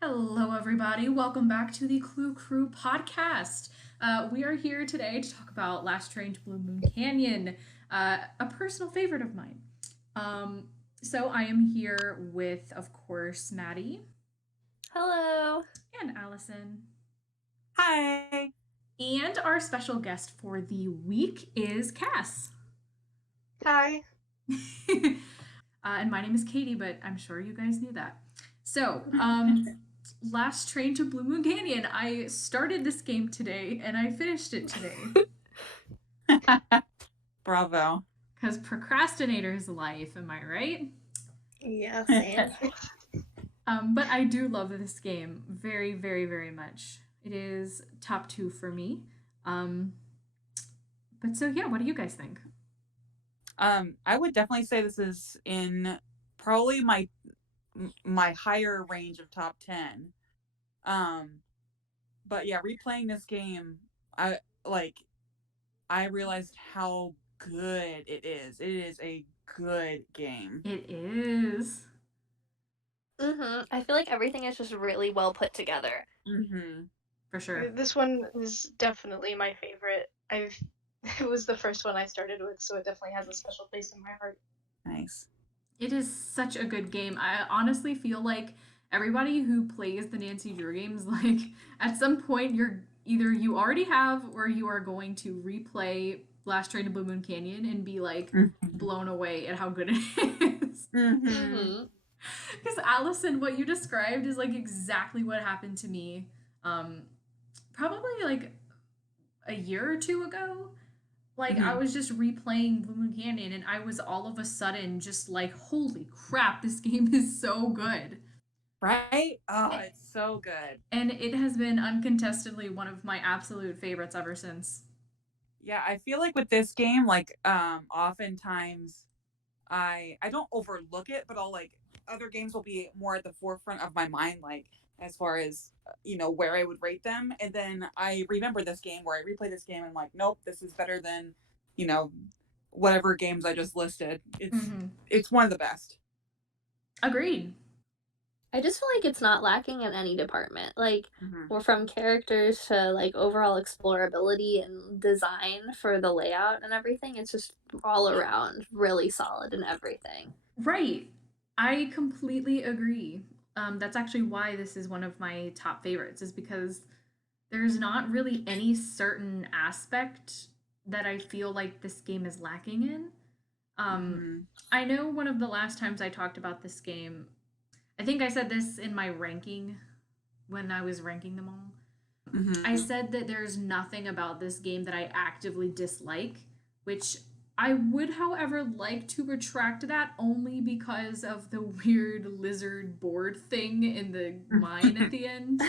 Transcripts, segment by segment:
Hello, everybody. Welcome back to the Clue Crew podcast. We are here today to talk about Last Train to Blue Moon Canyon, a personal favorite of mine. Um, so I am here with, of course, Maddie Hello. and Allison. Hi. And our special guest for the week is Cass. Hi. And my name is Katie, but I'm sure you guys knew that. So, Last Train to Blue Moon Canyon. I started this game today and I finished it today. Bravo. Because procrastinator's life, am I right? Yeah, same. But I do love this game very, very, very much. It is top two for me. But so yeah, what do you guys think? I would definitely say this is in probably my higher range of top 10. But yeah, replaying this game, I like I realized how good it is. It is a good game. It is. I feel like everything is just really well put together. For sure. This one is definitely my favorite. It was the first one I started with, so it definitely has a special place in my heart. Nice. It is such a good game. I honestly feel like everybody who plays the Nancy Drew games, like at some point, you already have or you are going to replay Last Train to Blue Moon Canyon and be like blown away at how good it is. Because Allison, what you described is like exactly what happened to me. Probably like a year or two ago. Like I was just replaying Blue Moon Canyon and I was all of a sudden just like, holy crap, this game is so good. Right? Oh, it's so good. And it has been uncontestedly one of my absolute favorites ever since. Yeah, I feel like with this game, like oftentimes I don't overlook it, but I'll like other games will be more at the forefront of my mind, like as far as where I would rate them, and then I remember this game where I replay this game and I'm like, nope, this is better than you know whatever games I just listed. It's one of the best. Agreed. I just feel like it's not lacking in any department. Like, well, from characters to like overall explorability and design for the layout and everything, it's just all around really solid in everything. Right. I completely agree. That's actually why this is one of my top favorites, is because there's not really any certain aspect that I feel like this game is lacking in. I know one of the last times I talked about this game, I think I said this in my ranking when I was ranking them all. I said that there's nothing about this game that I actively dislike, which I would, however, like to retract that only because of the weird lizard board thing in the mine at the end.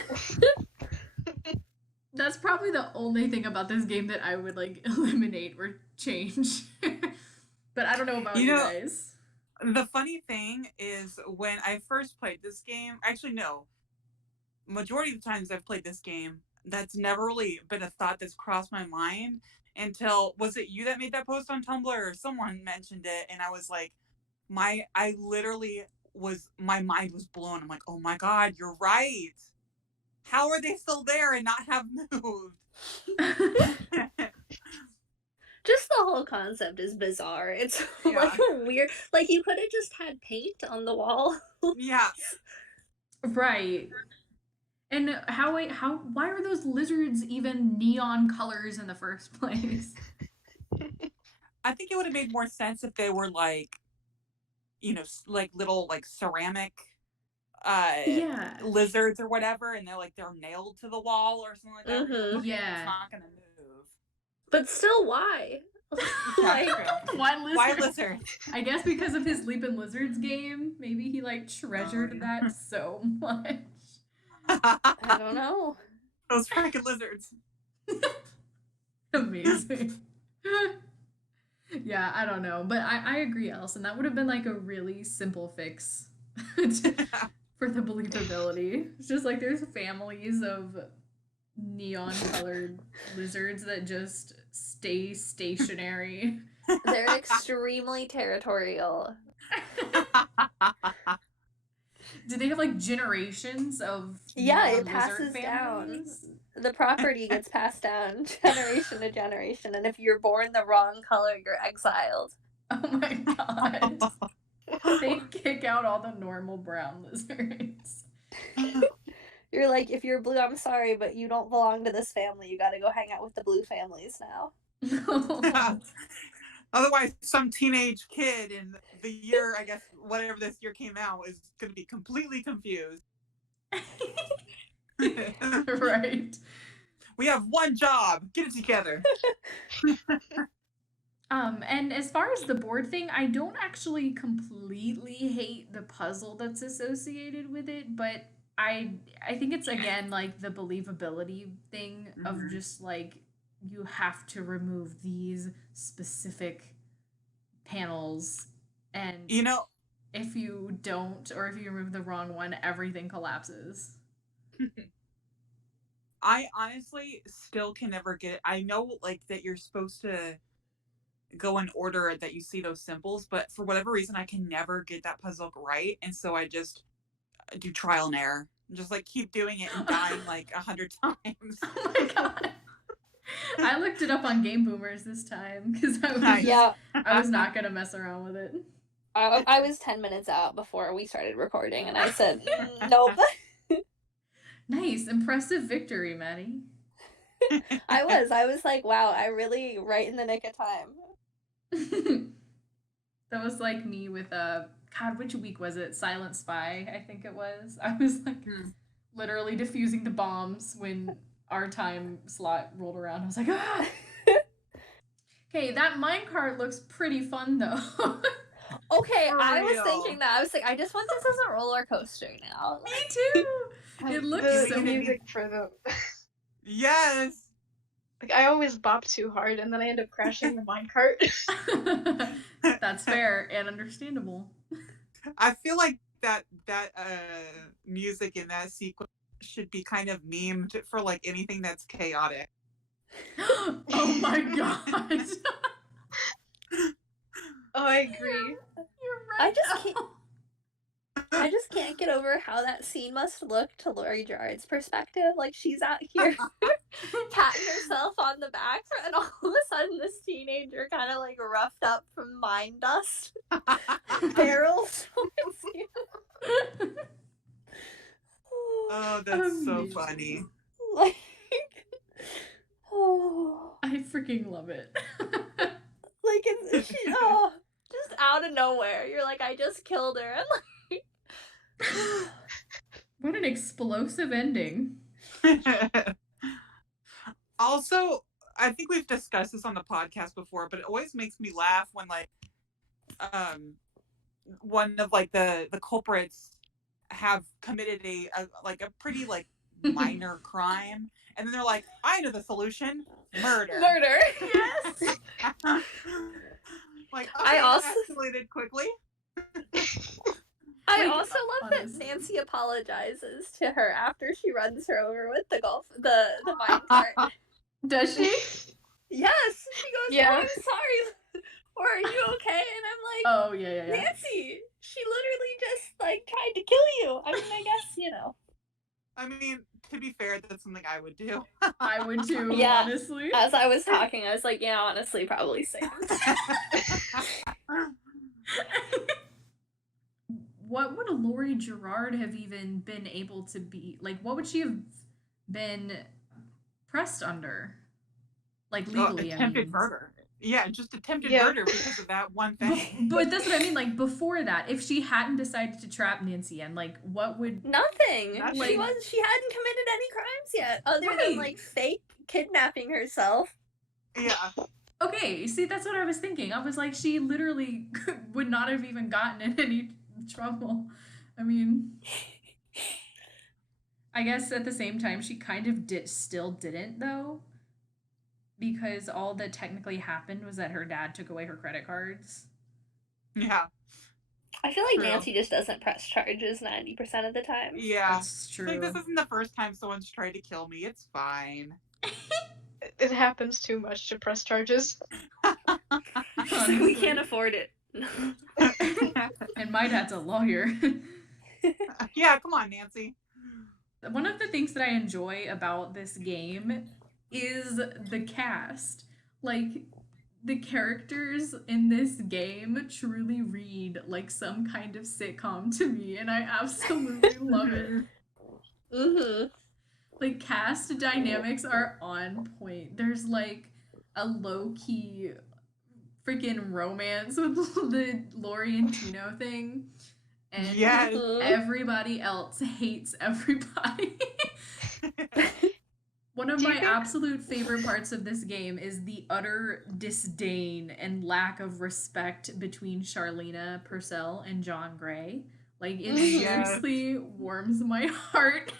That's probably the only thing about this game that I would like eliminate or change. But I don't know about you guys. The funny thing is when I first played this game, actually no, majority of the times I've played this game, that's never really been a thought that's crossed my mind until, was it you that made that post on Tumblr or someone mentioned it, and I was like, my mind was blown. I'm like, oh my god, you're right. How are they still there and not have moved? Just the whole concept is bizarre. It's like weird. Like you could have just had paint on the wall. Yeah. Right. And why are those lizards even neon colors in the first place? I think it would have made more sense if they were like, like little like ceramic lizards or whatever, and they're nailed to the wall or something like that. Yeah. It's not gonna move. But still, why? Like, why lizard? Lizard? I guess because of his Leapin' Lizards game. Maybe he like treasured that so much. I don't know. Those freaking lizards. Amazing. Yeah, I don't know. But I agree, Allison. That would have been like a really simple fix for the believability. It's just like there's families of neon colored lizards that just stay stationary. They're extremely territorial. Do they have like generations of Yeah, it lizard passes down. families? The property gets passed down generation to generation, and if you're born the wrong color, you're exiled. Oh my god. They kick out all the normal brown lizards. You're like, if you're blue, I'm sorry, but you don't belong to this family. You gotta go hang out with the blue families now. Otherwise, some teenage kid in the year, I guess, whatever this year came out, is going to be completely confused. Right. We have one job. Get it together. And as far as the board thing, I don't actually completely hate the puzzle that's associated with it, but I think it's again like the believability thing of Mhm. just like you have to remove these specific panels, and You know, if you don't, or if you remove the wrong one, everything collapses. I honestly still can never get it. I know like that you're supposed to go in order that you see those symbols, but for whatever reason I can never get that puzzle right, and so I just do trial and error. Just like keep doing it and dying like 100 times. Oh my god. I looked it up on Game Boomers this time because I was Nice. Yeah, I was not gonna mess around with it. I was 10 minutes out before we started recording, and I said, nope. Nice, impressive victory, Maddie. I was like, wow, I really right in the nick of time. That was like me with God, which week was it? Silent Spy, I think it was. I was like literally defusing the bombs when our time slot rolled around. I was like, ah. Okay, that minecart looks pretty fun though. Okay, For I was real. thinking that. I was like, I just want this as a roller coaster now. Me too. It looks the so music for the Yes. like I always bop too hard and then I end up crashing the minecart. That's fair and understandable. I feel like that music in that sequence should be kind of memed for like anything that's chaotic. Oh my god. Oh, I agree. You're right. I just can't- I just can't get over how that scene must look to Lori Gerard's perspective. Like, she's out here patting herself on the back, and all of a sudden this teenager kind of like roughed up from mine dust barrels. Oh, that's so Amazing. funny. Like, oh, I freaking love it. like it's oh, just out of nowhere. You're like, I just killed her, and like, What an explosive ending. Also, I think we've discussed this on the podcast before, but it always makes me laugh when like one of like the culprits have committed a pretty like minor crime, and then they're like, I know the solution, murder. Yes. Like, I okay, also- escalated quickly. I Like, also love that honestly. Nancy apologizes to her after she runs her over with the minecart. Does she? Yes, she goes, Yeah. "Oh, I'm sorry," or "Are you okay?" And I'm like, Oh yeah, yeah, yeah. Nancy, she literally just like tried to kill you. I mean, I guess you know. I mean, to be fair, that's something I would do. I would too, Yeah. honestly. As I was talking, I was like, yeah, honestly, probably same. What would a Lori Gerard have even been able to be? Like, what would she have been pressed under? Like, legally, I attempted mean. murder. Yeah, just attempted Yeah. murder because of that one thing. But that's what I mean, like, before that, if she hadn't decided to trap Nancy in, like, what would... Nothing. Nothing. She hadn't committed any crimes yet, other than Right. like fake kidnapping herself. Yeah. Okay, see, that's what I was thinking. I was like, she literally would not have even gotten in any trouble. I mean... I guess at the same time, she kind of still didn't, though. Because all that technically happened was that her dad took away her credit cards. Yeah. I feel like True. Nancy just doesn't press charges 90% of the time. Yeah. That's true. Like, this isn't the first time someone's tried to kill me. It's fine. It happens too much to press charges. We can't afford it. And my dad's a lawyer. Yeah, come on, Nancy. One of the things that I enjoy about this game is the cast. Like, the characters in this game truly read like some kind of sitcom to me, and I absolutely love it. Mm-hmm. Like, cast dynamics are on point. There's like a low key freaking romance with the Lori and Tino thing, and Yes. everybody else hates everybody. One of Do you my think- absolute favorite parts of this game is the utter disdain and lack of respect between Charlena Purcell and John Gray. Like, it Yes. seriously warms my heart.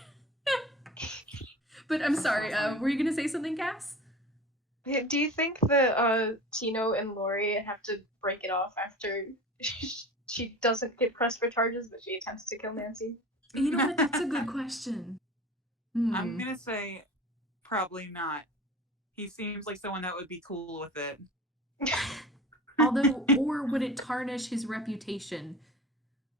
But I'm sorry, were you gonna say something, Cass? Do you think that Tino and Lori have to break it off after she doesn't get pressed for charges, but she attempts to kill Nancy? You know what? That's a good question. I'm gonna say probably not. He seems like someone that would be cool with it. Although, or would it tarnish his reputation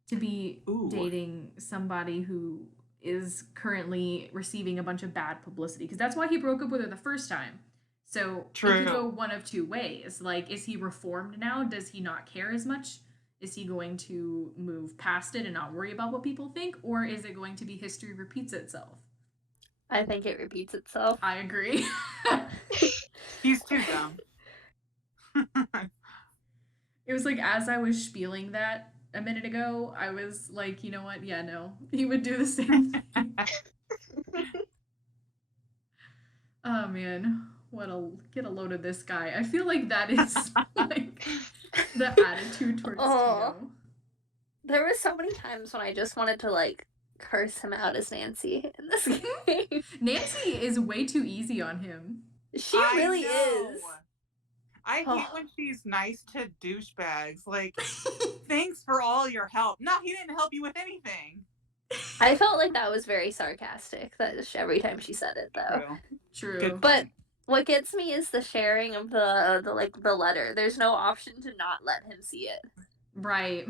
to be Ooh. dating somebody who is currently receiving a bunch of bad publicity? Because that's why he broke up with her the first time. So it True. could go one of two ways. Like, is he reformed now? Does he not care as much? Is he going to move past it and not worry about what people think? Or is it going to be history repeats itself? I think it repeats itself. I agree. He's too dumb. It was like, as I was spieling that a minute ago, I was like, you know what? Yeah, no. He would do the same thing. Oh, man. Get a load of this guy. I feel like that is like the attitude towards Oh. Tino. There were so many times when I just wanted to like curse him out as Nancy in this game. Nancy is way too easy on him. She I really know. is. I hate Oh. when she's nice to douchebags. Like, thanks for all your help. No, he didn't help you with anything. I felt like that was very sarcastic. Every time she said it, though. True. True. Good. But what gets me is the sharing of the letter. There's no option to not let him see it. Right.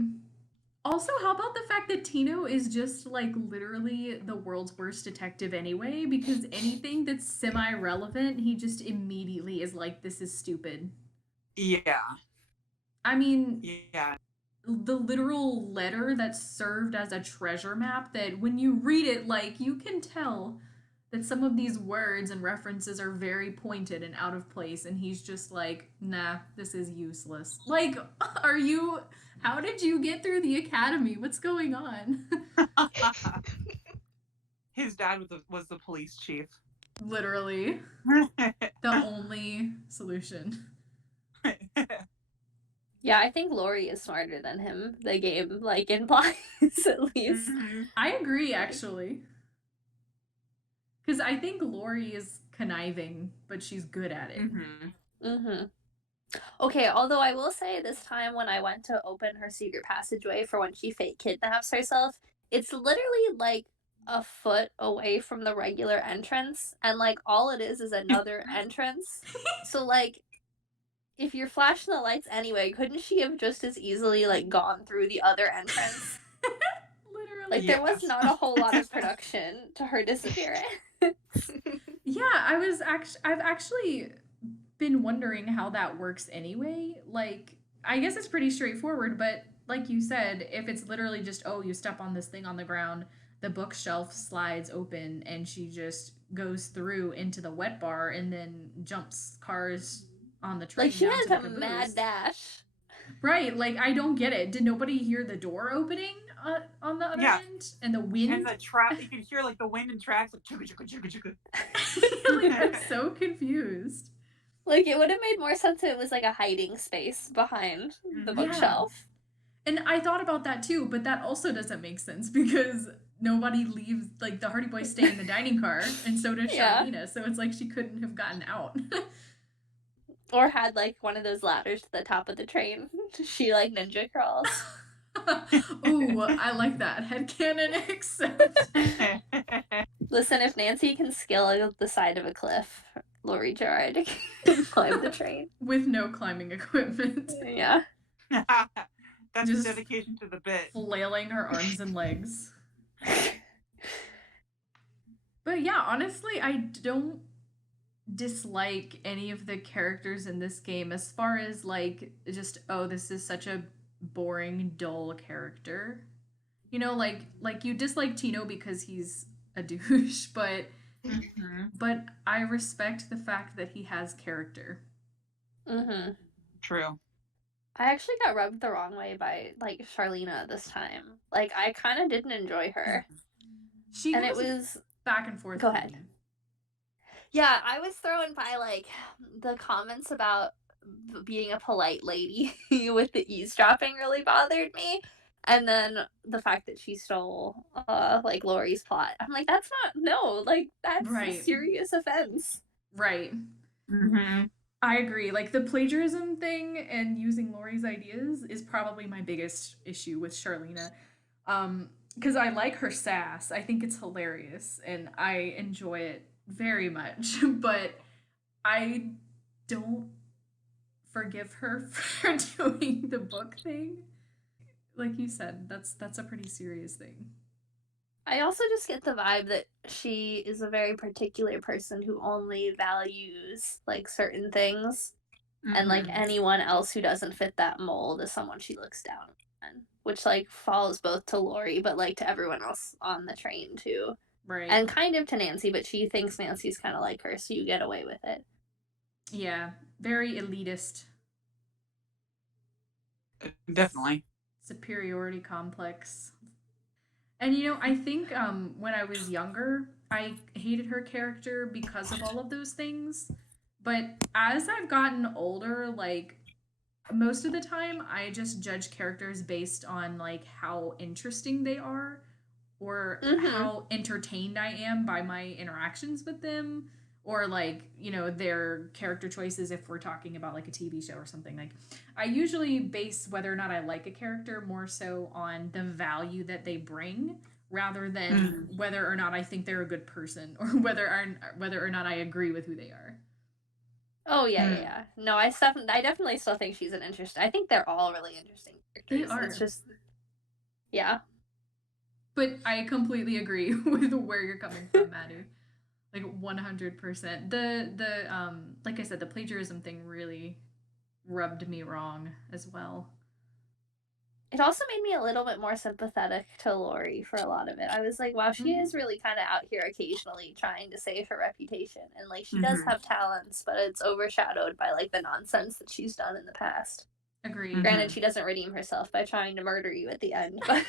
Also, how about the fact that Tino is just like literally the world's worst detective anyway? Because anything that's semi-relevant, he just immediately is like, this is stupid. Yeah. I mean, Yeah. the literal letter that served as a treasure map, that when you read it, like, you can tell that some of these words and references are very pointed and out of place, and he's just like, nah, this is useless. Like, how did you get through the academy? What's going on? His dad was the police chief. Literally. The only solution. Yeah, I think Lori is smarter than him. The game like implies at least. Mhm. I agree, actually. Because I think Lori is conniving, but she's good at it. Mhm. Mm-hmm. Okay, although I will say this time when I went to open her secret passageway for when she fake kidnaps herself, it's literally like a foot away from the regular entrance, and like all it is another entrance. So like, if you're flashing the lights anyway, couldn't she have just as easily like gone through the other entrance? Literally. Like there was Yes. not a whole lot of production to her disappearance. Yeah, I've actually been wondering how that works anyway. Like, I guess it's pretty straightforward, but like you said, if it's literally just, oh, you step on this thing on the ground, the bookshelf slides open and she just goes through into the wet bar and then jumps cars on the train. Like she down had to the a caboose. mad dash. Right, like I don't get it. Did nobody hear the door opening on the other Yeah. end? And the wind? And the track, you can hear like the wind and tracks like chugga chugga chugga chugga. Like, I'm so confused. Like it would have made more sense if it was like a hiding space behind the Yeah. bookshelf. And I thought about that too, but that also doesn't make sense because nobody leaves, like the Hardy Boys stay in the dining car, and so does Yeah. Charlena, so it's like she couldn't have gotten out. Or had like one of those ladders to the top of the train. She like ninja crawls. Ooh, I like that. Headcanon accept. Listen, if Nancy can scale the side of a cliff, Laurie Gerard can climb the train. With no climbing equipment. Yeah. That's Just- dedication to the bit. Flailing her arms and legs. But yeah, honestly, I don't dislike any of the characters in this game as far as like just oh this is such a boring dull character. You know, like you dislike Tino because he's a douche, but I respect the fact that he has character. Mm-hmm. True. I actually got rubbed the wrong way by like Charlena this time. Like I kind of didn't enjoy her. She And it goes was back and forth. Go for ahead. me. Yeah, I was thrown by like the comments about being a polite lady with the eavesdropping really bothered me. And then the fact that she stole like Lori's plot. I'm like, that's a Right. serious offense. Right. Mm-hmm. I agree. Like the plagiarism thing and using Lori's ideas is probably my biggest issue with Charlena. Because I like her sass. I think it's hilarious and I enjoy it very much. But I don't forgive her for doing the book thing. Like you said, that's a pretty serious thing. I also just get the vibe that she is a very particular person who only values like certain things. And like anyone else who doesn't fit that mold is someone she looks down on, which like falls both to Lori but like to everyone else on the train too. Right. And kind of to Nancy, but she thinks Nancy's kind of like her, so you get away with it. Yeah, very elitist. Definitely. Superiority complex. And you know, I think when I was younger, I hated her character because of all of those things. But as I've gotten older, like most of the time I just judge characters based on like how interesting they are or how entertained I am by my interactions with them or like, you know, their character choices if we're talking about like a TV show or something. Like I usually base whether or not I like a character more so on the value that they bring rather than whether or not I think they're a good person or whether or not I agree with who they are. Oh yeah. No, I definitely still think she's an interesting. I think they're all really interesting characters. They are. It's just yeah. But I completely agree with where you're coming from, Maddie. Like 100%. The like I said, the plagiarism thing really rubbed me wrong as well. It also made me a little bit more sympathetic to Lori for a lot of it. I was like, wow, she is really kind of out here occasionally trying to save her reputation. And like she does have talents, but it's overshadowed by like the nonsense that she's done in the past. Agreed. Granted, she doesn't redeem herself by trying to murder you at the end, but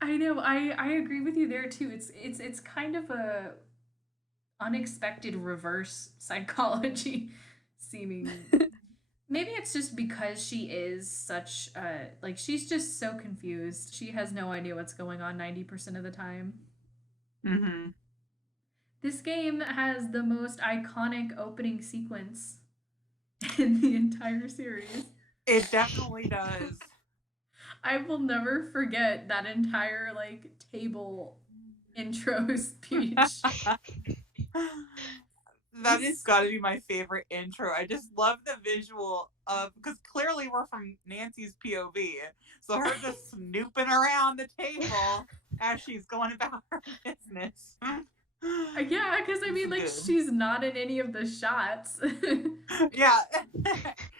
I know. I agree with you there too. It's kind of a unexpected reverse psychology seeming. Maybe it's just because she is such like she's just so confused. She has no idea what's going on 90% of the time. This game has the most iconic opening sequence in the entire series. It definitely does. I will never forget that entire like table intro speech. That has got to be my favorite intro. I just love the visual of, because clearly we're from Nancy's POV, so her just snooping around the table as she's going about her business. Yeah, because I mean, like, she's not in any of the shots. Yeah,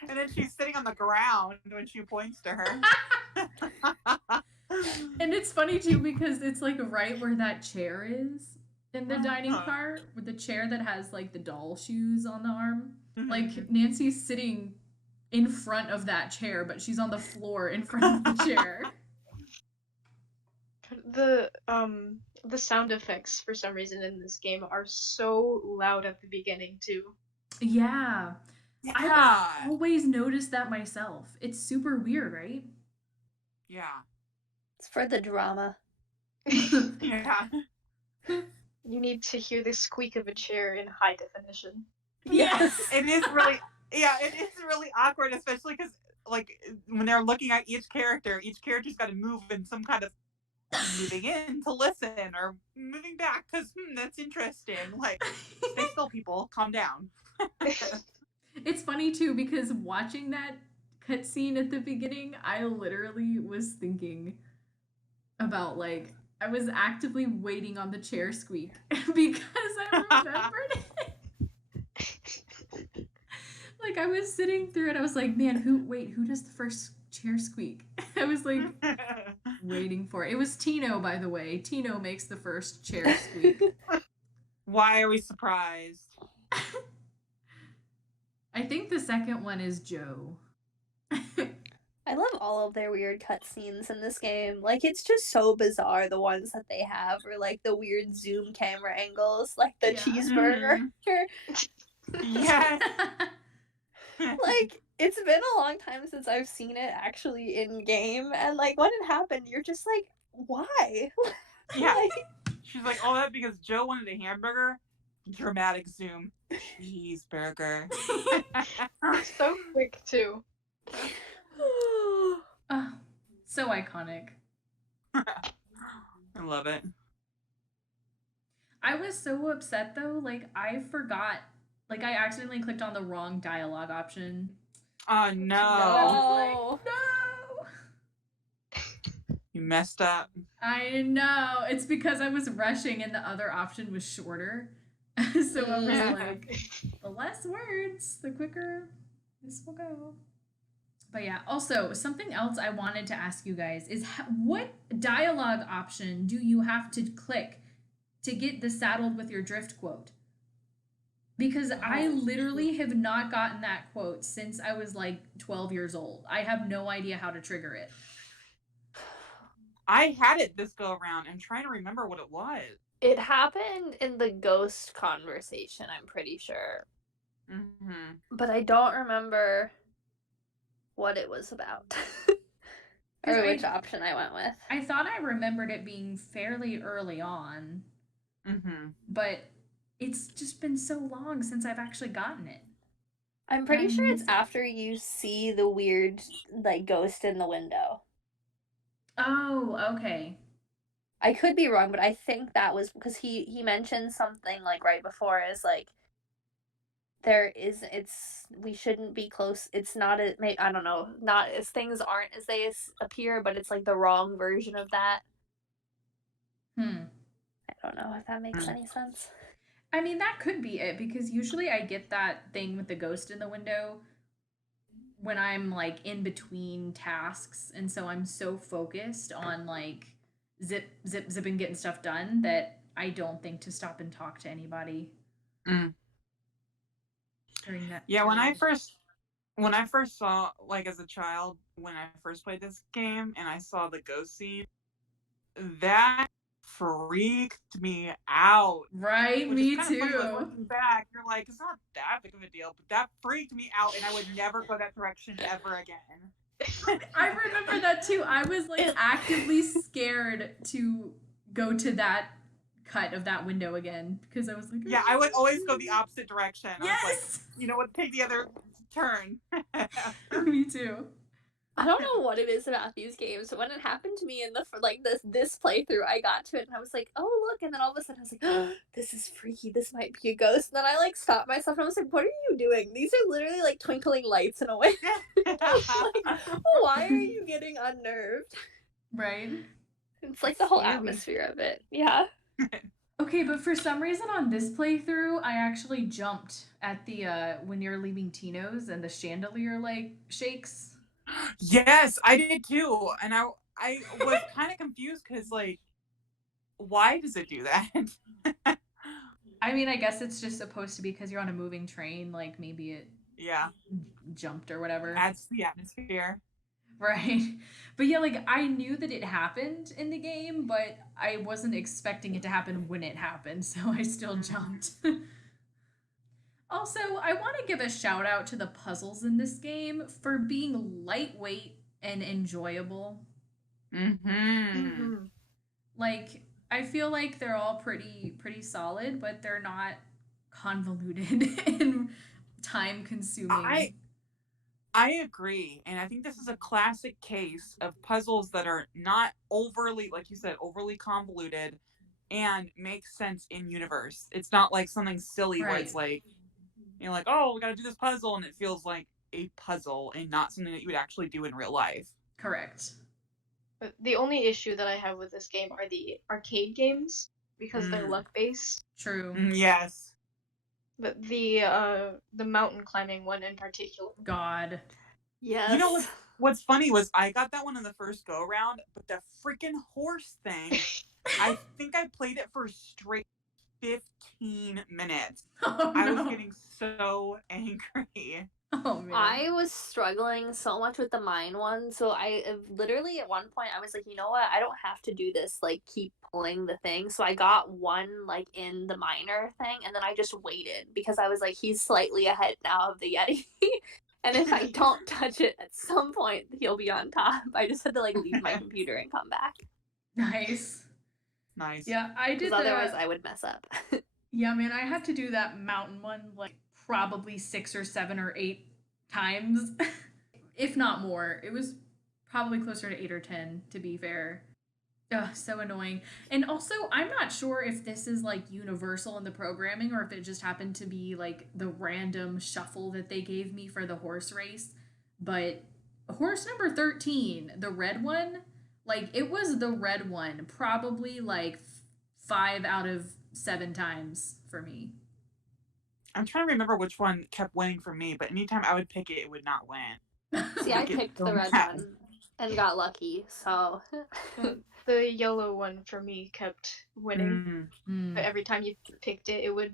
and then she's sitting on the ground when she points to her. And it's funny too because it's like right where that chair is in the dining car, with the chair that has like the doll shoes on the arm. Like Nancy's sitting in front of that chair, but she's on the floor in front of the chair. The sound effects for some reason in this game are so loud at the beginning too. Yeah. I've always noticed that myself. It's super weird, right? Yeah. It's for the drama. Yeah. You need to hear the squeak of a chair in high definition. Yes. It is really, it is really awkward, especially because, like, when they're looking at each character's got to move in some kind of moving in to listen or moving back because that's interesting. Like, stay still, people. Calm down. It's funny, too, because watching that cutscene at the beginning, I literally was thinking, about like I was actively waiting on the chair squeak because I remembered it. Like I was sitting through it, I was like, man, who does the first chair squeak? I was like waiting for it. It was Tino, by the way. Tino makes the first chair squeak. Why are we surprised? I think the second one is Joe. I love all of their weird cutscenes in this game. Like, it's just so bizarre, the ones that they have, or like the weird zoom camera angles, like the cheeseburger. Yes. Like, it's been a long time since I've seen it actually in game, and like when it happened, you're just like, why? Yeah. She's like, oh, that because Joe wanted a hamburger. Dramatic zoom. Cheeseburger. So quick too. So iconic. I love it. I was so upset though, like I forgot, like I accidentally clicked on the wrong dialogue option. Oh no. I was like, no. You messed up. I know. It's because I was rushing and the other option was shorter. So I was like, the less words, the quicker this will go. But yeah, also something else I wanted to ask you guys is what dialogue option do you have to click to get the saddled with your drift quote? Because I literally have not gotten that quote since I was like 12 years old. I have no idea how to trigger it. I had it this go around. I'm trying to remember what it was. It happened in the ghost conversation, I'm pretty sure. Mm-hmm. But I don't remember what it was about. Or which option I went with. I thought I remembered it being fairly early on. Mm-hmm. But it's just been so long since I've actually gotten it. I'm pretty sure it's after you see the weird, like, ghost in the window. Oh, okay. I could be wrong, but I think that was because he mentioned something, like, right before is, like, we shouldn't be close. It's not, I don't know, not as things aren't as they appear, but it's, like, the wrong version of that. I don't know if that makes any sense. I mean, that could be it, because usually I get that thing with the ghost in the window when I'm, like, in between tasks, and so I'm so focused on, like, zip, and getting stuff done that I don't think to stop and talk to anybody. During that yeah, when I first saw, like, as a child, when I first played this game, and I saw the ghost scene, that freaked me out. Right, me too. Funny, like, looking back, you're like, it's not that big of a deal, but that freaked me out, and I would never go that direction ever again. I remember that too. I was like actively scared to go to that cut of that window again because I was like, yeah, I would always go the opposite direction. Yes, I was like, you know what, take the other turn. Me too. I don't know what it is about these games, but when it happened to me in this playthrough, I got to it and I was like, oh look, and then all of a sudden I was like, oh, this is freaky, this might be a ghost. And then I like stopped myself and I was like, what are you doing? These are literally like twinkling lights in a way. Like, why are you getting unnerved? Right. It's like the whole atmosphere of it. Yeah. Okay, but for some reason on this playthrough, I actually jumped at the when you're leaving Tino's and the chandelier like shakes. Yes, I did too, and I was kind of confused because like, why does it do that? I mean, I guess it's just supposed to be because you're on a moving train. Like maybe it jumped or whatever. Adds to the atmosphere. Right. But yeah, like I knew that it happened in the game, but I wasn't expecting it to happen when it happened, so I still jumped. Also, I want to give a shout out to the puzzles in this game for being lightweight and enjoyable. Like, I feel like they're all pretty solid, but they're not convoluted and time consuming. I agree, and I think this is a classic case of puzzles that are not overly, like you said, overly convoluted and make sense in universe. It's not like something silly where it's like, you know, like, oh, we gotta do this puzzle, and it feels like a puzzle and not something that you would actually do in real life. Correct. But the only issue that I have with this game are the arcade games because they're luck based. True. Yes. But the mountain climbing one in particular. God. Yes. You know what's funny was I got that one in the first go around, but the freaking horse thing, I think I played it for straight 15 minutes. Oh, I no. was getting so angry. Oh, man. I was struggling so much with the mine one, so I literally at one point I was like, you know what, I don't have to do this, like keep pulling the thing. So I got one like in the miner thing, and then I just waited because I was like, he's slightly ahead now of the Yeti. And if I don't touch it at some point, he'll be on top. I just had to like leave my computer and come back. Nice. Nice. Yeah, I did Because otherwise I would mess up. Yeah, man, I had to do that mountain one like probably 6 or 7 or 8 times, if not more. It was probably closer to 8 or 10, to be fair. Ugh, so annoying. And also, I'm not sure if this is like universal in the programming or if it just happened to be like the random shuffle that they gave me for the horse race. But horse number 13, the red one, like it was the red one probably like 5 out of 7 times for me. I'm trying to remember which one kept winning for me, but anytime I would pick it, it would not win. See, I Like, it picked the don't red matter. one and got lucky, so. The yellow one for me kept winning. Mm. But every time you picked it, it would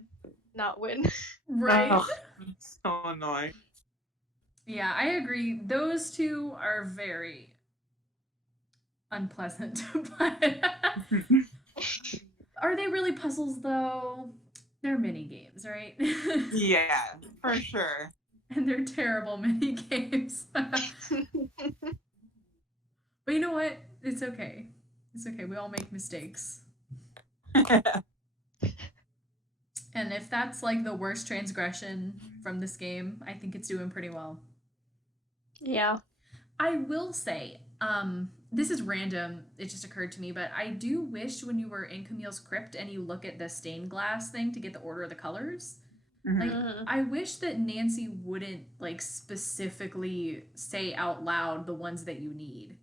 not win. Right. Oh, so annoying. Yeah, I agree. Those two are very unpleasant. But are they really puzzles though? They're mini games, right? Yeah, for sure. And they're terrible mini games. But you know what? It's okay. It's okay. We all make mistakes. And if that's like the worst transgression from this game, I think it's doing pretty well. Yeah. I will say, this is random, it just occurred to me, but I do wish when you were in Camille's crypt and you look at the stained glass thing to get the order of the colors, like I wish that Nancy wouldn't like specifically say out loud the ones that you need.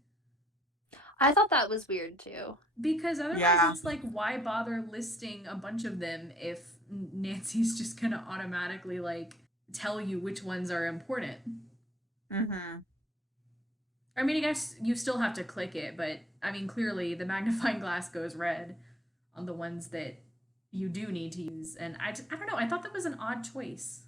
I thought that was weird too. Because otherwise Yeah. it's like, why bother listing a bunch of them if Nancy's just gonna automatically like tell you which ones are important? Mm-hmm. I mean, I guess you still have to click it, but I mean, clearly the magnifying glass goes red on the ones that you do need to use. And I don't know, I thought that was an odd choice.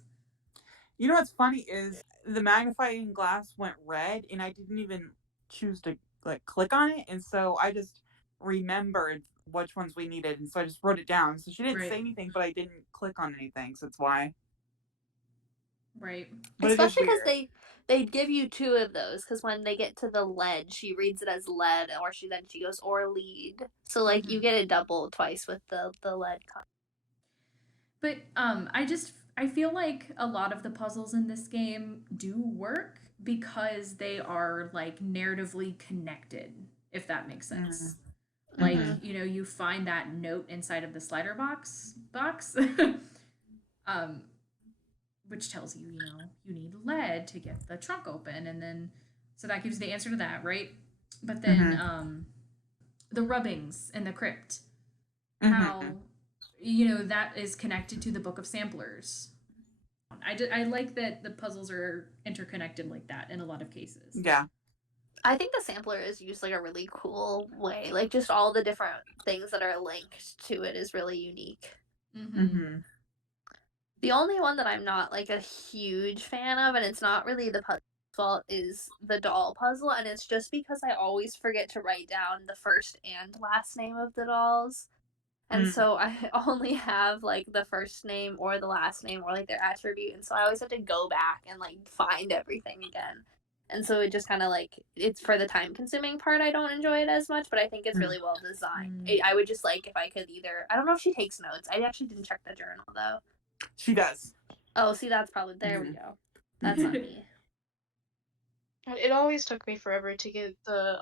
You know what's funny is the magnifying glass went red, and I didn't even choose to like click on it, and so I just remembered which ones we needed, and so I just wrote it down. So she didn't Right. say anything, but I didn't click on anything, so that's why. Right. But Especially because because they give you 2 of those, because when they get to the lead, she reads it as lead, or she goes or lead. So like you get it double twice with the lead. But I feel like a lot of the puzzles in this game do work because they are like narratively connected, if that makes sense. Like, you know, you find that note inside of the slider box, which tells you, you know, you need lead to get the trunk open, and then so that gives you the answer to that, right? But then the rubbings in the crypt, how you know that is connected to the Book of Samplers. I like that the puzzles are interconnected like that in a lot of cases. Yeah. I think the sampler is used like a really cool way. Like just all the different things that are linked to it is really unique. The only one that I'm not like a huge fan of, and it's not really the puzzle fault, is the doll puzzle, and it's just because I always forget to write down the first and last name of the dolls. And so I only have like the first name or the last name or like their attribute, and so I always have to go back and like find everything again. And so it just kind of like, it's for the time consuming part, I don't enjoy it as much, but I think it's really well designed. I would just like if I could either, I don't know if she takes notes. I actually didn't check the journal though. She does. Oh, see, that's probably, there we go. That's on me. It always took me forever to get the,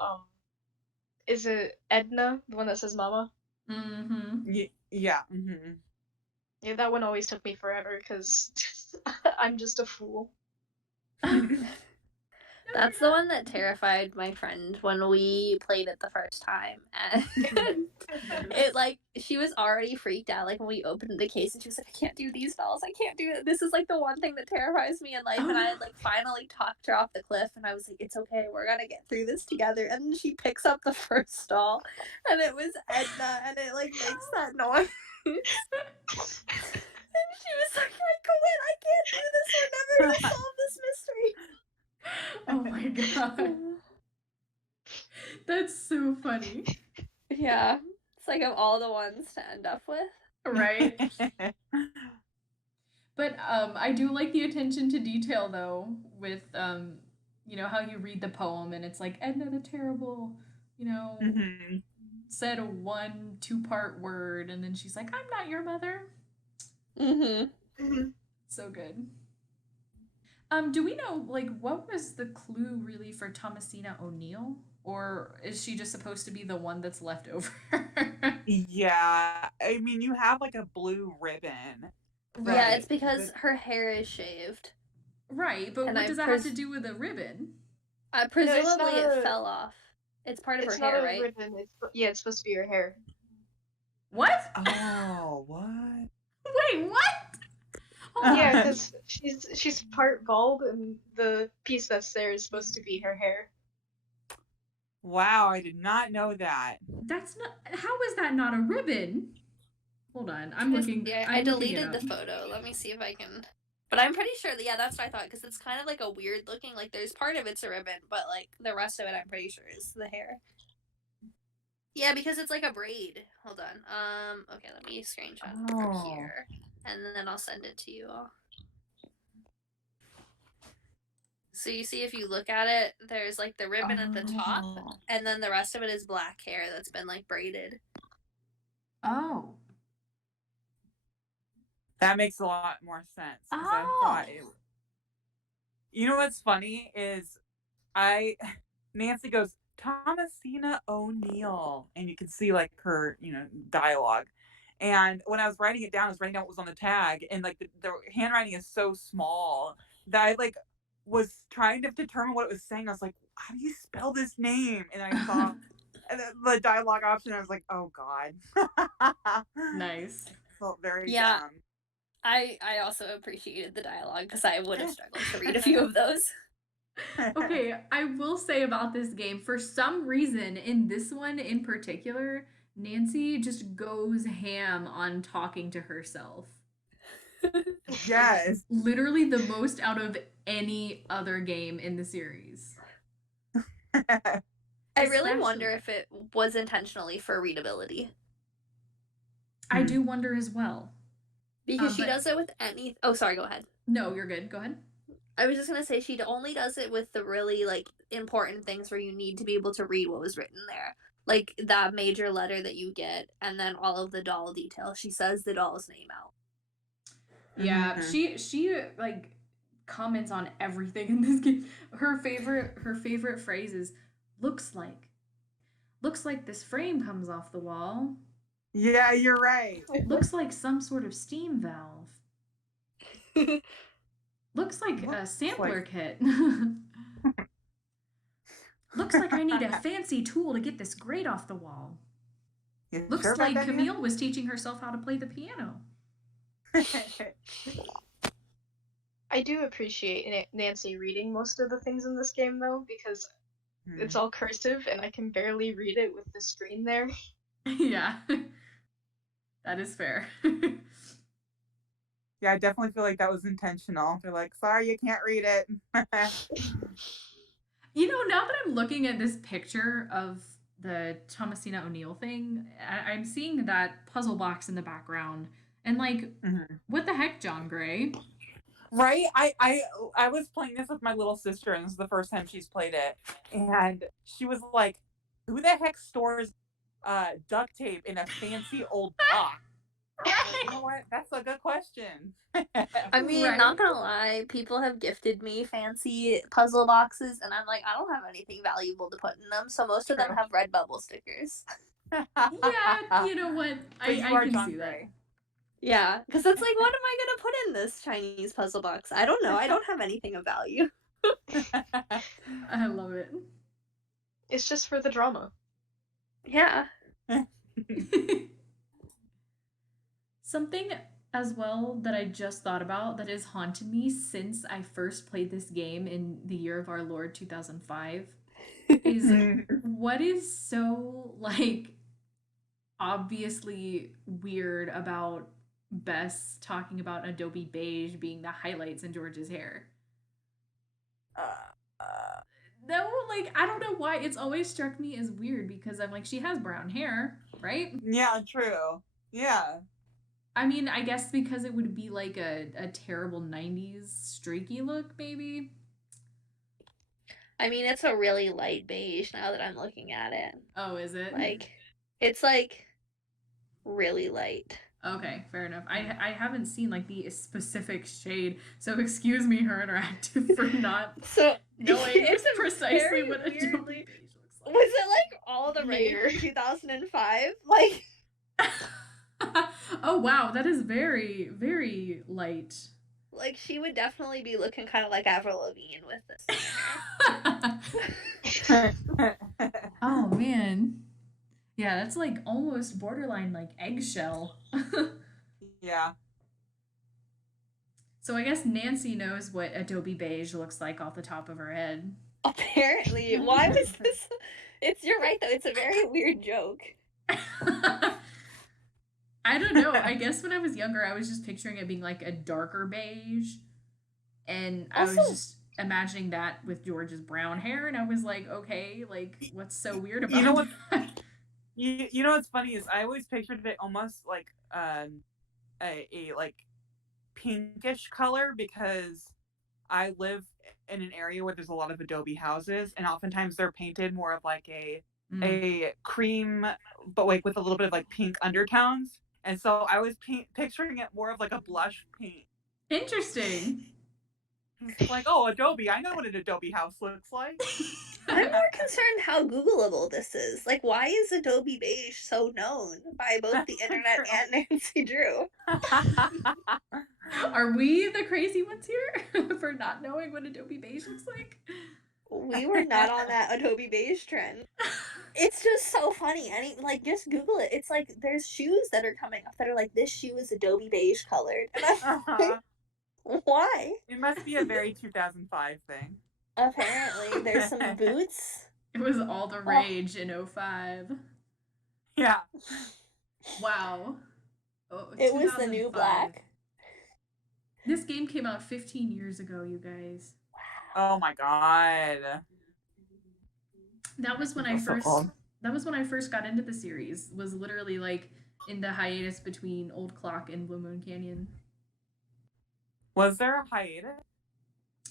is it Edna, the one that says mama? Yeah. Yeah, that one always took me forever because I'm just a fool. That's the one that terrified my friend when we played it the first time. And it like she was already freaked out like when we opened the case and she was like, I can't do these dolls. I can't do it. This is like the one thing that terrifies me in life. And I like finally talked her off the cliff and I was like, it's okay, we're gonna get through this together. And she picks up the first doll and it was Edna and it like makes that noise. And she was like, I quit, I can't do this, we're never gonna solve this mystery. Oh my god. That's so funny. Yeah. It's like of all the ones to end up with. Right? But I do like the attention to detail though, with you know, how you read the poem and it's like Edna the Terrible, you know, said a 1-2-part word and then she's like, I'm not your mother. So good. Do we know, like, what was the clue really for Thomasina O'Neill? Or is she just supposed to be the one that's left over? Yeah, I mean, you have like a blue ribbon. Yeah, it's because her hair is shaved. Right, but And what does that have to do with a ribbon? Presumably it fell off. It's part of her hair, right? It's not a ribbon. It's supposed to be her hair. What? Oh, what? Wait, what? Yeah, because she's part bald, and the piece that's there is supposed to be her hair. Wow, I did not know that. That's not. How is that not a ribbon? Hold on, I'm looking. Yeah, I deleted the photo. Let me see if I can. But I'm pretty sure. Yeah, that's what I thought. Because it's kind of like a weird looking. Like there's part of it's a ribbon, but like the rest of it, I'm pretty sure is the hair. Yeah, because it's like a braid. Hold on. Okay, let me screenshot it from here, and then I'll send it to you all. So you see, if you look at it, there's like the ribbon at the top, and then the rest of it is black hair that's been like braided. Oh. That makes a lot more sense. I thought it... You know what's funny is Nancy goes, Thomasina O'Neill, and you can see like her, you know, dialogue. And when I was writing it down, I was writing down what was on the tag, and like the handwriting is so small that I like was trying to determine what it was saying. I was like, how do you spell this name? And I saw the dialogue option. I was like, oh god. Nice. Felt very dumb. I also appreciated the dialogue because I would have struggled to read a few of those. Okay, I will say about this game, for some reason, in this one in particular, Nancy just goes ham on talking to herself. Yes. Literally the most out of any other game in the series. I really wonder if it was intentionally for readability. I do wonder as well. Because she does it with any... Oh, sorry, go ahead. No, you're good. Go ahead. I was just going to say she only does it with the really, like, important things where you need to be able to read what was written there. Like, that major letter that you get, and then all of the doll details. She says the doll's name out. Yeah, she like, comments on everything in this game. Her favorite phrase is, looks like this frame comes off the wall. Yeah, you're right. Looks like some sort of steam valve. Looks like a sampler kit. Looks like I need a fancy tool to get this grate off the wall. Looks like Camille was teaching herself how to play the piano. I do appreciate Nancy reading most of the things in this game, though, because it's all cursive and I can barely read it with the screen there. Yeah. That is fair. Yeah, I definitely feel like that was intentional. They're like, sorry, you can't read it. You know, now that I'm looking at this picture of the Thomasina O'Neill thing, I'm seeing that puzzle box in the background. And like, what the heck, John Gray? Right? I was playing this with my little sister, and this is the first time she's played it. And she was like, who the heck stores duct tape in a fancy old box? Like, you know what? That's a good question. I mean, not gonna lie, people have gifted me fancy puzzle boxes, and I'm like, I don't have anything valuable to put in them, so most of them have Redbubble stickers. Yeah, you know what? I can see that. Yeah, because it's like, what am I gonna put in this Chinese puzzle box? I don't know. I don't have anything of value. I love it. It's just for the drama. Yeah. Something as well that I just thought about that has haunted me since I first played this game in the year of our Lord 2005 is what is so like obviously weird about Bess talking about Adobe Beige being the highlights in George's hair. No, like I don't know why it's always struck me as weird because I'm like she has brown hair, right? Yeah, true. Yeah. I mean, I guess because it would be like a terrible 90s streaky look, maybe. I mean, it's a really light beige now that I'm looking at it. Oh, is it? Like, it's like really light. Okay, fair enough. I haven't seen like the specific shade, so excuse me, Her Interactive, for not So knowing it's a precisely very what Adobe weirdly- Beige looks like. Was it like all the rage Year. in 2005? Like, Oh wow, that is very, very light. like she would definitely be looking kind of like Avril Lavigne with this. Oh man. Yeah, that's like almost borderline like eggshell. Yeah. So I guess Nancy knows what Adobe Beige looks like off the top of her head. Apparently, why was this? You're right though. It's a very weird joke. I don't know. I guess when I was younger, I was just picturing it being like a darker beige. And I was Also- just imagining that with George's brown hair. And I was like, okay, like, what's so weird about You know what? that? You know what's funny is I always pictured it almost like a like pinkish color because I live in an area where there's a lot of adobe houses and oftentimes they're painted more of like a cream but like with a little bit of like pink undertones, and so I was picturing it more of like a blush pink. Interesting. It's like, oh, Adobe, I know what an Adobe house looks like. I'm more concerned how Googleable this is. Like, why is Adobe Beige so known by both the internet and Nancy Drew? Are we the crazy ones here for not knowing what Adobe Beige looks like? We were not on that Adobe Beige trend. It's just so funny. Like, just Google it. It's like there's shoes that are coming up that are like, this shoe is Adobe Beige colored. And I'm like, why? It must be a very 2005 thing. Apparently, there's some boots. It was all the rage in 05. Yeah. Wow. Oh, It was the new 2005. black. This game came out 15 years ago, you guys. Oh my god. That was when I That's so first cool. that was when I first got into the series. Was literally like in the hiatus between Old Clock and Blue Moon Canyon. Was there a hiatus?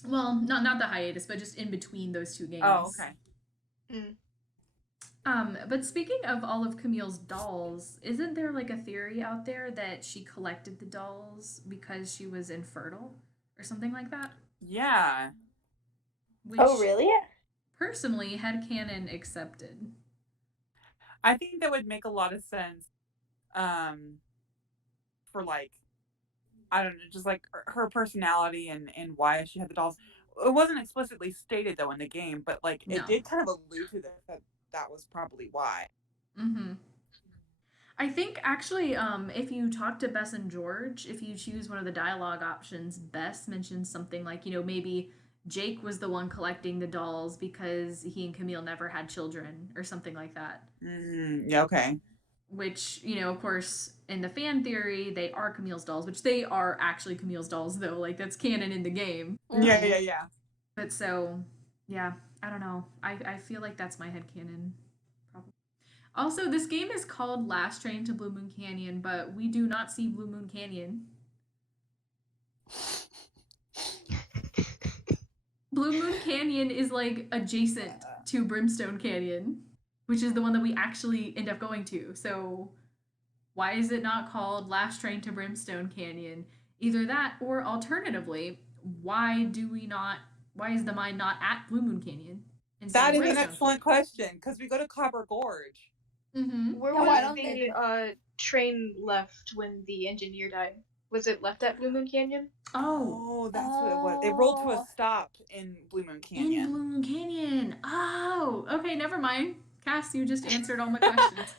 Well, not the hiatus, but just in between those two games. Oh, okay. But speaking of all of Camille's dolls, isn't there like a theory out there that she collected the dolls because she was infertile or something like that? Yeah. Which Oh, really? personally, headcanon accepted. I think that would make a lot of sense for like, I don't know, just like her personality and why she had the dolls. It wasn't explicitly stated though in the game, but like No. it did kind of allude to that was probably why. Mm-hmm. I think actually, if you talk to Bess and George, if you choose one of the dialogue options, Bess mentions something like, maybe Jake was the one collecting the dolls because he and Camille never had children or something like that. Yeah, okay. Which, of course, in the fan theory, they are Camille's dolls, which they are actually Camille's dolls, though. Like, that's canon in the game. Yeah. But so, yeah, I don't know. I feel like that's my headcanon. Probably. Also, this game is called Last Train to Blue Moon Canyon, but we do not see Blue Moon Canyon. Blue Moon Canyon is like adjacent to Brimstone Canyon, which is the one that we actually end up going to. So why is it not called Last Train to Brimstone Canyon? Either that, or alternatively, why is the mine not at Blue Moon Canyon? That is an excellent question, because we go to Copper Gorge. Mm-hmm. Where Yeah, why was don't the train left when the engineer died? Was it left at Blue Moon Canyon? Oh, Oh, that's what it was. It rolled to a Oh. stop in Blue Moon in Canyon. Blue Moon Canyon. Oh, okay, never mind. Cass, you just answered all my questions.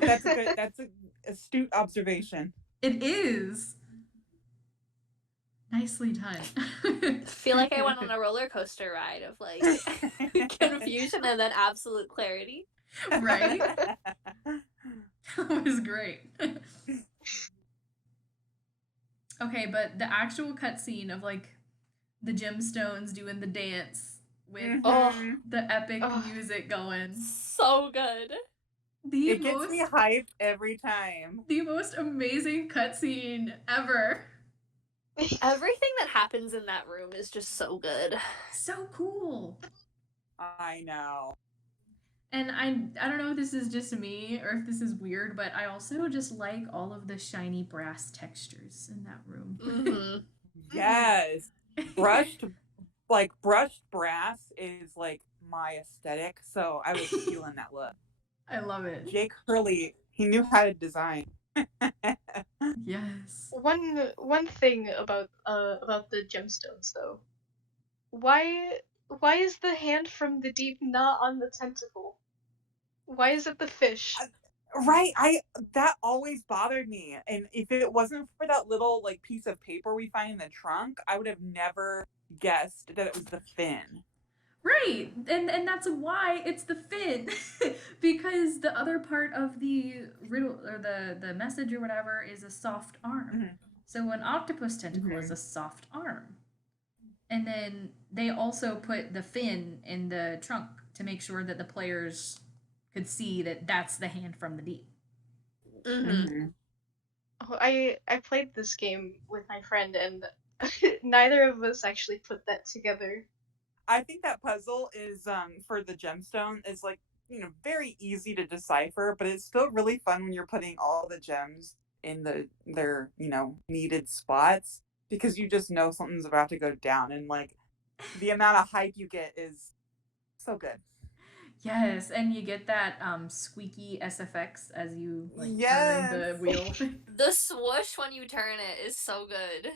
That's a good. That's an astute observation. It is. Nicely done. I feel like I went on a roller coaster ride of like confusion and then absolute clarity. Right? That was great. Okay, but the actual cutscene of like the gemstones doing the dance with Oh. the epic Oh. music going. So good. The It gets me hyped every time. the most amazing cutscene ever. Everything that happens in that room is just so good. So cool. I know. And I don't know if this is just me or if this is weird, but I also just like all of the shiny brass textures in that room. Mhm. Yes. Brushed brass is like my aesthetic, so I was feeling that look. I love it. Jake Hurley, he knew how to design. Yes. One thing about the gemstones though. Why is the hand from the deep not on the tentacle? Why is it the fish? Right, that always bothered me. And if it wasn't for that little like piece of paper we find in the trunk, I would have never guessed that it was the fin. Right. And that's why it's the fin. Because the other part of the riddle or the message or whatever is a soft arm. Mhm. So an octopus tentacle is a soft arm. And then they also put the fin in the trunk to make sure that the players could see that that's the hand from the deep. Mhm. Oh, I played this game with my friend and neither of us actually put that together. I think that puzzle is for the gemstone is like, very easy to decipher, but it's still really fun when you're putting all the gems in their needed spots, because you just know something's about to go down, and like the amount of hype you get is so good. Yes, and you get that squeaky SFX as you like turn the Yes. wheel. The swoosh when you turn it is so good.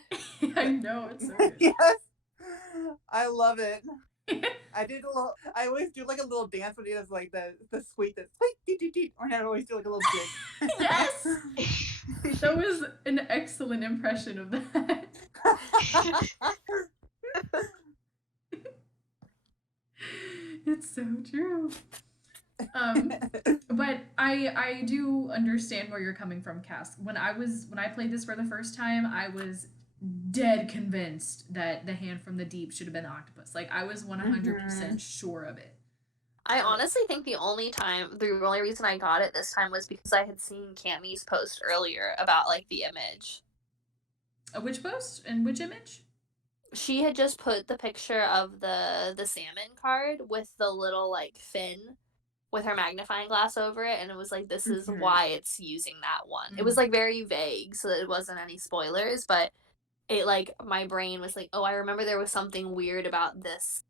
I know, it's so good. Yes. I love it. I always do like a little dance when he does like the squeak, the squeak, deet, deet, deet. And I always do like a little jig. Yes! That was an excellent impression of that. It's so true. But I do understand where you're coming from, Cass. When I played this for the first time, I was dead convinced that the hand from the deep should have been the octopus. Like I was 100% sure of it. I honestly think the only reason I got it this time was because I had seen Cammy's post earlier about like the image. Which post and which image? She had just put the picture of the salmon card with the little like fin with her magnifying glass over it, and it was like, this is why it's using that one. It was like very vague, so that it wasn't any spoilers, but it like my brain was like, oh, I remember there was something weird about this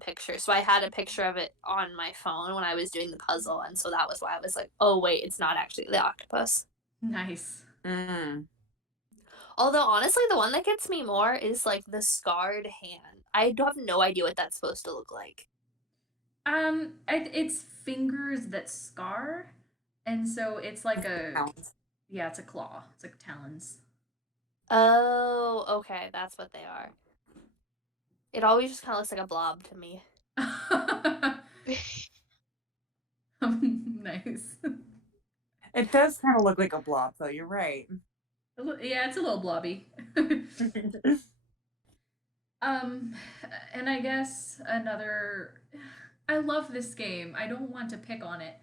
picture. So I had a picture of it on my phone when I was doing the puzzle, and so that was why I was like, oh wait, it's not actually the octopus. Nice. Although honestly, the one that gets me more is like the scarred hand. I have no idea what that's supposed to look like. It's fingers that scar, and so it's like it's a claw. It's like talons. Oh, okay, that's what they are. It always just kind of looks like a blob to me. Nice. It does kind of look like a blob, though. You're right. Yeah, it's a little blobby. And I guess I love this game. I don't want to pick on it,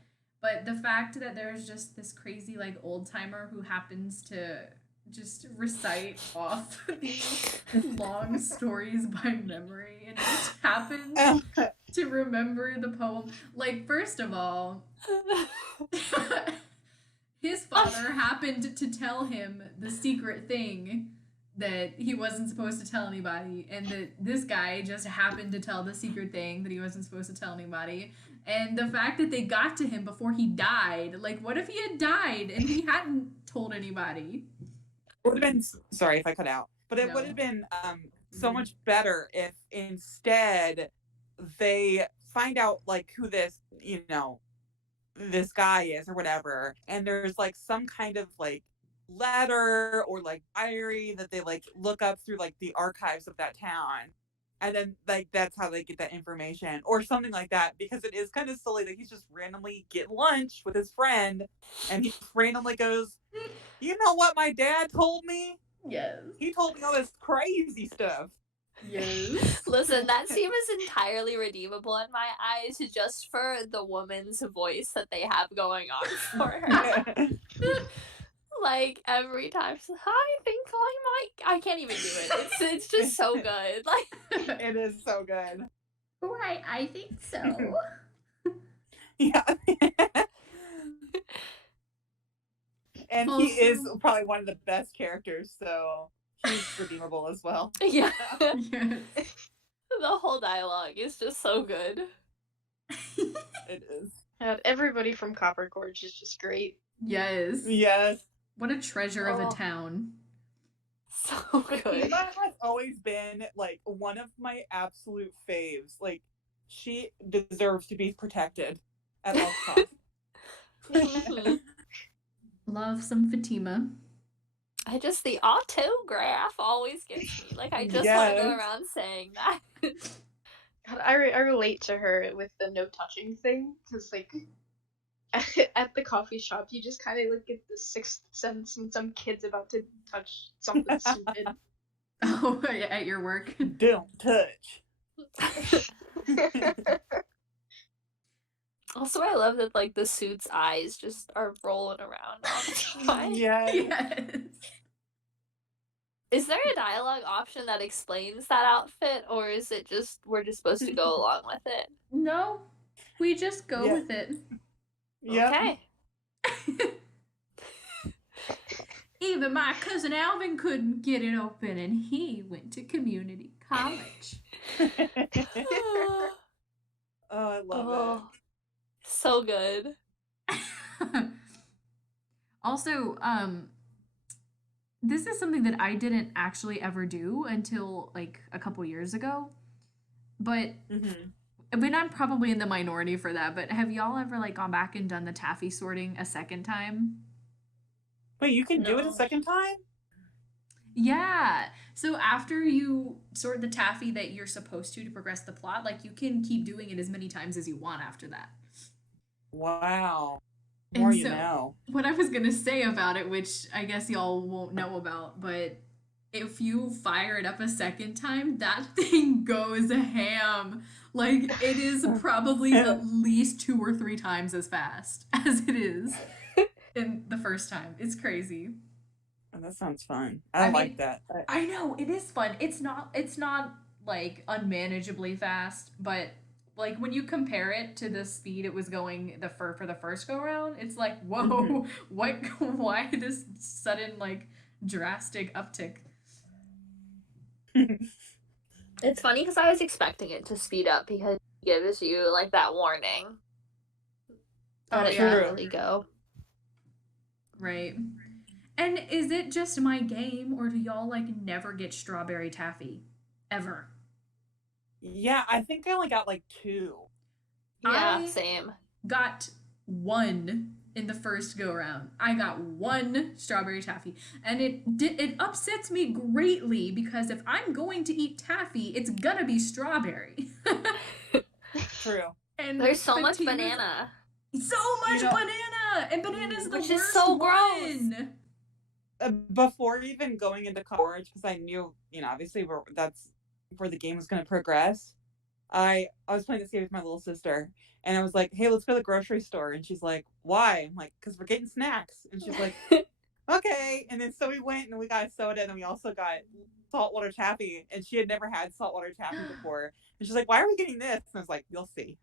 but the fact that there's just this crazy like old timer who happens to just recite off these long stories by memory and just happens to remember the poem. Like, first of all, his father happened to tell him the secret thing that he wasn't supposed to tell anybody, and that this guy just happened to tell the secret thing that he wasn't supposed to tell anybody. And the fact that they got to him before he died, like, what if he had died and he hadn't told anybody? would have been, sorry if I cut out, but it would No. have been so much better if instead they find out like who this, this guy is or whatever, and there's like some kind of like letter or like diary that they like look up through like the archives of that town, and then like that's how they get that information or something like that, because it is kind of silly that he's just randomly getting lunch with his friend and he randomly goes, you know what my dad told me? Yes. He told me all this crazy stuff. Yes. Listen, that scene is entirely redeemable in my eyes just for the woman's voice that they have going on for her. Like, every time she's like, I think I can't even do it. It's just so good. Like, It is so good. Right, I think so. Yeah. And he is Also- probably one of the best characters, so he's redeemable as well. yeah. Yes. The whole dialogue is just so good. It is. Everybody from Copper Gorge is just great. Yes. Yes. What a treasure of a Oh. town. So But good. Eva has always been like one of my absolute faves. Like, she deserves to be protected at all costs. Mhm. Love some Fatima. The autograph always gets me. Like, I just want to go Yes. around saying that. God, I relate to her with the no touching thing, because like at the coffee shop, you just kind of like get the sixth sense when some kid's about to touch something stupid. Oh, at your work. Don't touch. Also, I love that, like, the suit's eyes just are rolling around all the time. Yes. Yes. Is there a dialogue option that explains that outfit, or is it just we're just supposed to go along with it? No, we just go Yeah. with it. Yep. Okay. Even my cousin Alvin couldn't get it open, and he went to community college. Oh, I love Oh, so good. Also, this is something that I didn't actually ever do until like a couple years ago. But it. Mm-hmm. I mean, I'm probably in the minority for that. But have y'all ever like gone back and done the taffy sorting a second time? Wait, you can do it a No. second time? Yeah. So after you sort the taffy that you're supposed to progress the plot, like you can keep doing it as many times as you want after that. Wow. And More you so- know. What I was gonna say about it, which I guess y'all won't know about, but if you fire it up a second time, that thing goes ham. Like it is probably at least 2 or 3 times as fast as it is in the first time. It's crazy. Oh, that sounds fun. I I mean- like that. I know, it is fun. It's not like unmanageably fast, but like when you compare it to the speed it was going for the first go round, it's like, whoa, Mhm. why this sudden like drastic uptick? It's funny because I was expecting it to speed up because it gives you like that warning that Oh, it yeah. should really go. Right. And is it just my game, or do y'all like never get strawberry taffy? Ever? Yeah, I think I only got like 2. Yeah, I- same. Got 1 in the first go round. I got 1 strawberry taffy, and it upsets me greatly because if I'm going to eat taffy, it's gonna be strawberry. True. And There's so much Fatima's- banana. So much You know- banana, and banana's the Which worst is so gross. one. Before even going into college, because I knew, obviously that's where the game was going to progress. I was playing this game with my little sister, and I was like, "Hey, let's go to the grocery store." And she's like, "Why?" I'm like, "Because we're getting snacks." And she's like, "Okay." And then so we went and we got a soda, and then we also got saltwater taffy. And she had never had saltwater taffy before. And she's like, "Why are we getting this?" And I was like, "You'll see.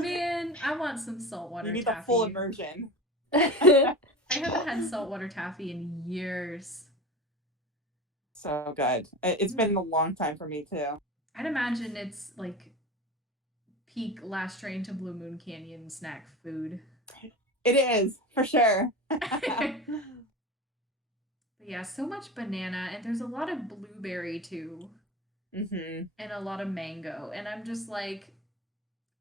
Man, I want some saltwater You need taffy. the full immersion." I haven't had saltwater taffy in years. So good. It's been a long time for me too. I'd imagine it's like peak Last Train to Blue Moon Canyon snack food. It is for sure. Yeah, so much banana, and there's a lot of blueberry too, Mm-hmm. and a lot of mango. And I'm just like,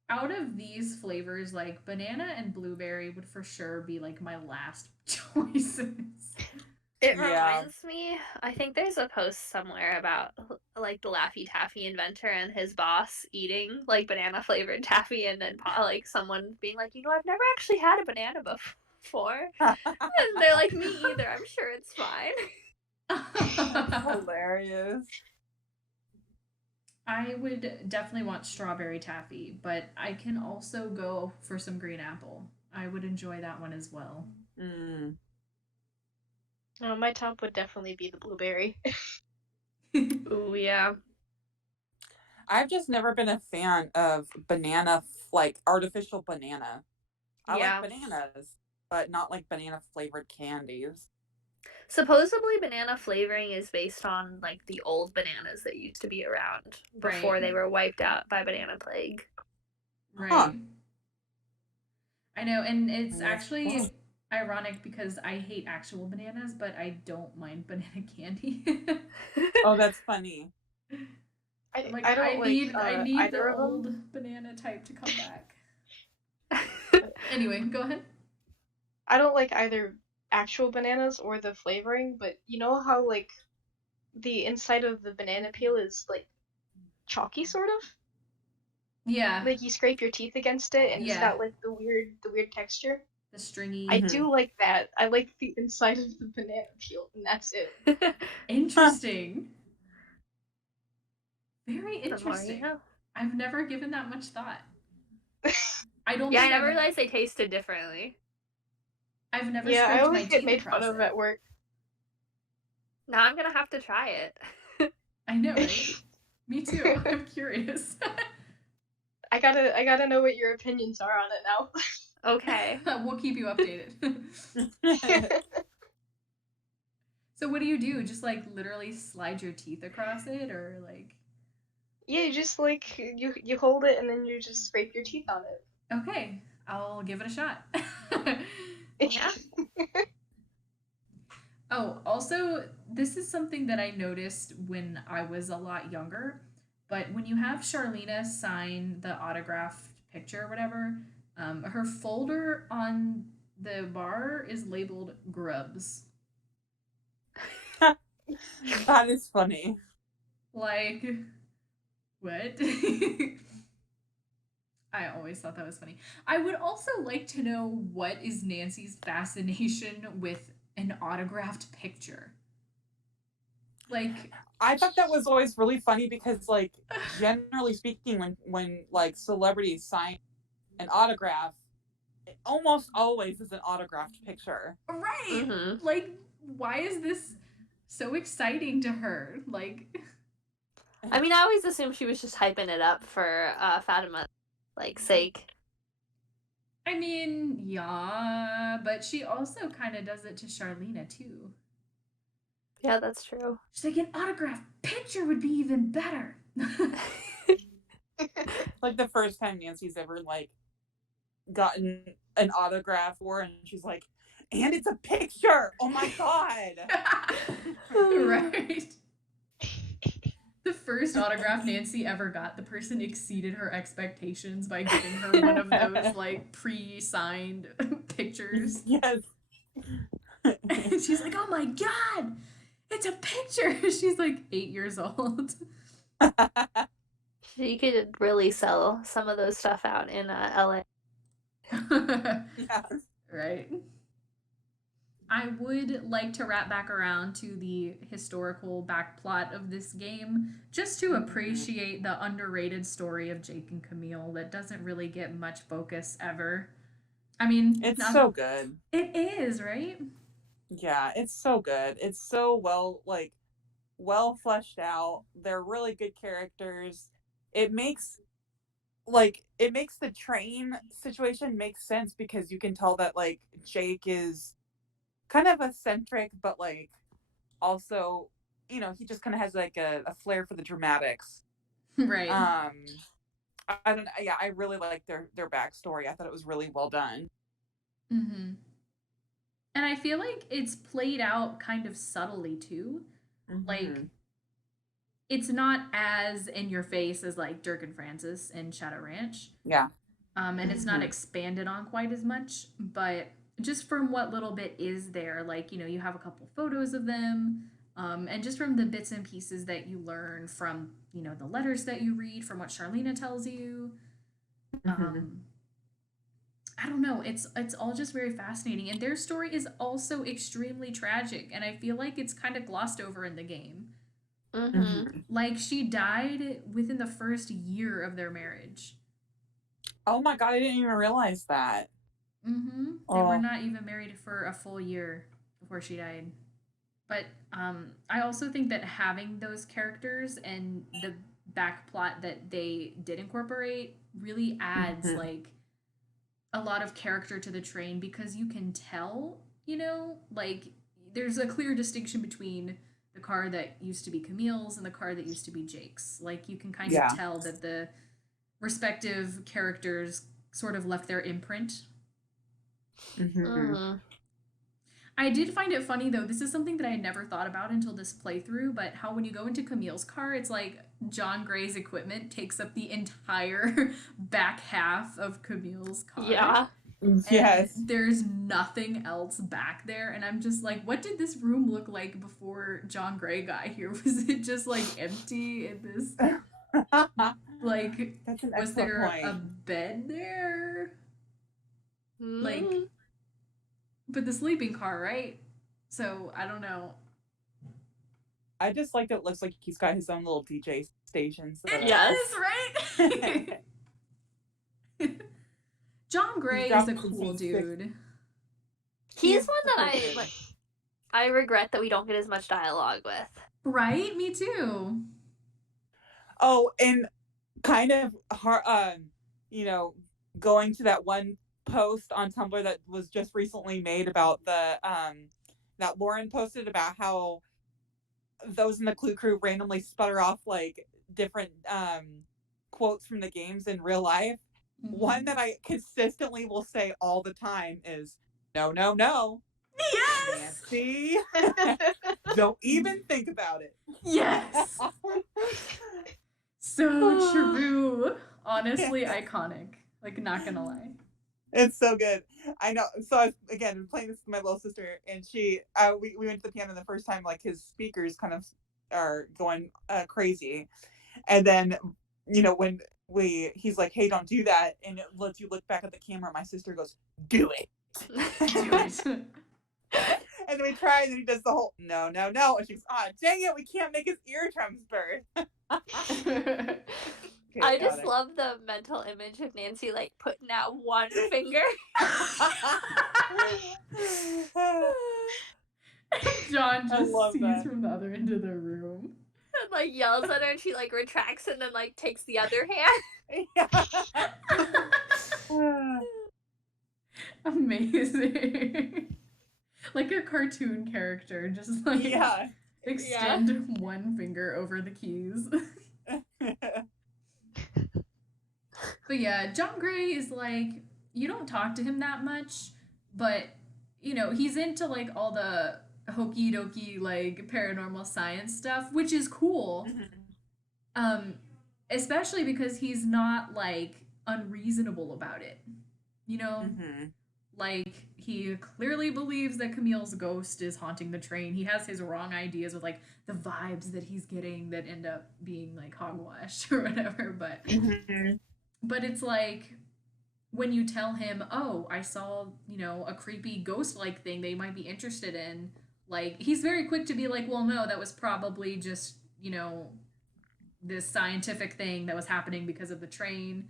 out of these flavors, like banana and blueberry would for sure be like my last choices. It Yeah. reminds me, I think there's a post somewhere about like the Laffy Taffy inventor and his boss eating like banana flavored taffy, and then like someone being like, I've never actually had a banana before. And they're like, me either. I'm sure it's fine. That's hilarious. I would definitely want strawberry taffy, but I can also go for some green apple. I would enjoy that one as well. Mm. My top would definitely be the blueberry. Ooh, yeah. I've just never been a fan of banana, like artificial banana. I Yeah. like bananas, but not like banana flavored candies. Supposedly, banana flavoring is based on like the old bananas that used to be around before Right. they were wiped out by banana plague. Right. Huh. I know, and it's Yes. actually ironic because I hate actual bananas, but I don't mind banana candy. Oh, that's funny. I'm like, I don't I need either the of them. old banana type to come back. Anyway, go ahead. I don't like either actual bananas or the flavoring, but you know how like the inside of the banana peel is like chalky sort of? Yeah, Like you scrape your teeth against it and it's Yeah. got like the weird texture. the stringy. I do like that. I like the inside of the banana peel, and that's it. Interesting. Very The more you interesting. know. I've never given that much thought. I don't Yeah, I think never I've, realized they tasted differently. I've never Yeah, I scraped my always get teeth made fun across of it. at work. Now I'm gonna have to try it. I know, right? Me too. I'm curious. I gotta know what your opinions are on it now. Okay. We'll keep you updated. So what do you do? Just like literally slide your teeth across it, or like? Yeah, you just like you hold it and then you just scrape your teeth on it. Okay, I'll give it a shot. Yeah. Oh, also, this is something that I noticed when I was a lot younger. But when you have Charlena sign the autographed picture or whatever, her folder on the bar is labeled Grubs. That is funny. Like, what? I always thought that was funny. I would also like to know what is Nancy's fascination with an autographed picture. Like, I thought that was always really funny because, like, generally speaking, when like celebrities sign an autograph, it almost always is an autographed picture. right? Mm-hmm. Like, why is this so exciting to her? Like, I mean, I always assumed she was just hyping it up for Fatima's like sake. I mean, yeah, but she also kind of does it to Charlena too. Yeah, that's true. She's like, an autographed picture would be even better. Like the first time Nancy's ever like gotten an autograph for, and she's like, and it's a picture. Oh my god. Right. The first autograph Nancy ever got, the person exceeded her expectations by giving her one of those like pre-signed pictures. Yes. And she's like, "Oh my god, it's a picture." She's like 8 years old. She could really sell some of those stuff out in LA. Yes. Right. I would like to wrap back around to the historical backplot of this game, just to appreciate the underrated story of Jake and Camille that doesn't really get much focus ever. I mean, It's so good. It is, right? Yeah, it's so good. It's so well fleshed out. They're really good characters. It makes the train situation make sense because you can tell that like Jake is kind of eccentric, but like also, he just kind of has like a flair for the dramatics. Right. I don't know. Yeah, I really like their backstory. I thought it was really well done. Mm-hmm. And I feel like it's played out kind of subtly too. Like, Mhm. it's not as in your face as like Dirk and Francis in Shadow Ranch. Yeah. And it's not Mhm. expanded on quite as much, but just from what little bit is there, like, you have a couple photos of them, and just from the bits and pieces that you learn from, the letters that you read, from what Charlena tells you, Mhm. um, I don't know. It's all just very fascinating, and their story is also extremely tragic, and I feel like it's kind of glossed over in the game. Mm-hmm. Mhm. Like, she died within the first year of their marriage. Oh my god, I didn't even realize that. They were Oh. not even married for a full year before she died. But I also think that having those characters and the back plot that they did incorporate really adds Mhm. like a lot of character to the train, because you can tell, like, there's a clear distinction between the car that used to be Camille's and the car that used to be Jake's. Like, you can kind of Yeah. tell that the respective characters sort of left their imprint. Mhm. Mm-hmm. I did find it funny though. This is something that I had never thought about until this playthrough, but how when you go into Camille's car, it's like John Gray's equipment takes up the entire back half of Camille's car. Yeah. And Yes. there's nothing else back there. And I'm just like, what did this room look like before John Gray got here? Was it just like empty in this? Like, That's an was excellent there a point. bed there? Like, Mm-hmm. but the sleeping car, right? So I don't know. I just like that it looks like he's got his own little DJ station. So It Yes. does, right? John Gray is a dropping cool some dude. He's one that cool dude. I regret that we don't get as much dialogue with. Right? Me too. Oh, and kind of going to that one post on Tumblr that was just recently made about the that Lauren posted about how those in the Clue Crew randomly sputter off like different quotes from the games in real life. One that I consistently will say all the time is no, no, no. Yes! Nancy. Don't even think about it. Yes! So true. Honestly, iconic. Like, not gonna lie. It's so good. I know. So I was, again, playing this with my little sister, and we went to the piano the first time. Like his speakers kind of are going crazy, and then when he's like, "Hey, don't do that," and it lets you look back at the camera. My sister goes, "Do it." Do it. And then we try, and then he does the whole no, no, no, and she's, "Ah, dang it, we can't make his eardrums burst." I just love the mental image of Nancy like putting out one finger. John I just love sees that. from the other end of the room. And like yells at her, and she like retracts and then like takes the other hand. Amazing. Like a cartoon character, just like extend one finger over the keys. But yeah, John Gray is like, you don't talk to him that much, but he's into like all the hokey dokey like paranormal science stuff, which is cool. Especially because he's not like unreasonable about it. Like, he clearly believes that Camille's ghost is haunting the train. He has his wrong ideas with like the vibes that he's getting that end up being like hogwash or whatever, but it's like, when you tell him, oh, I saw, a creepy ghost like thing they might be interested in, like, he's very quick to be like, well, no, that was probably just, this scientific thing that was happening because of the train.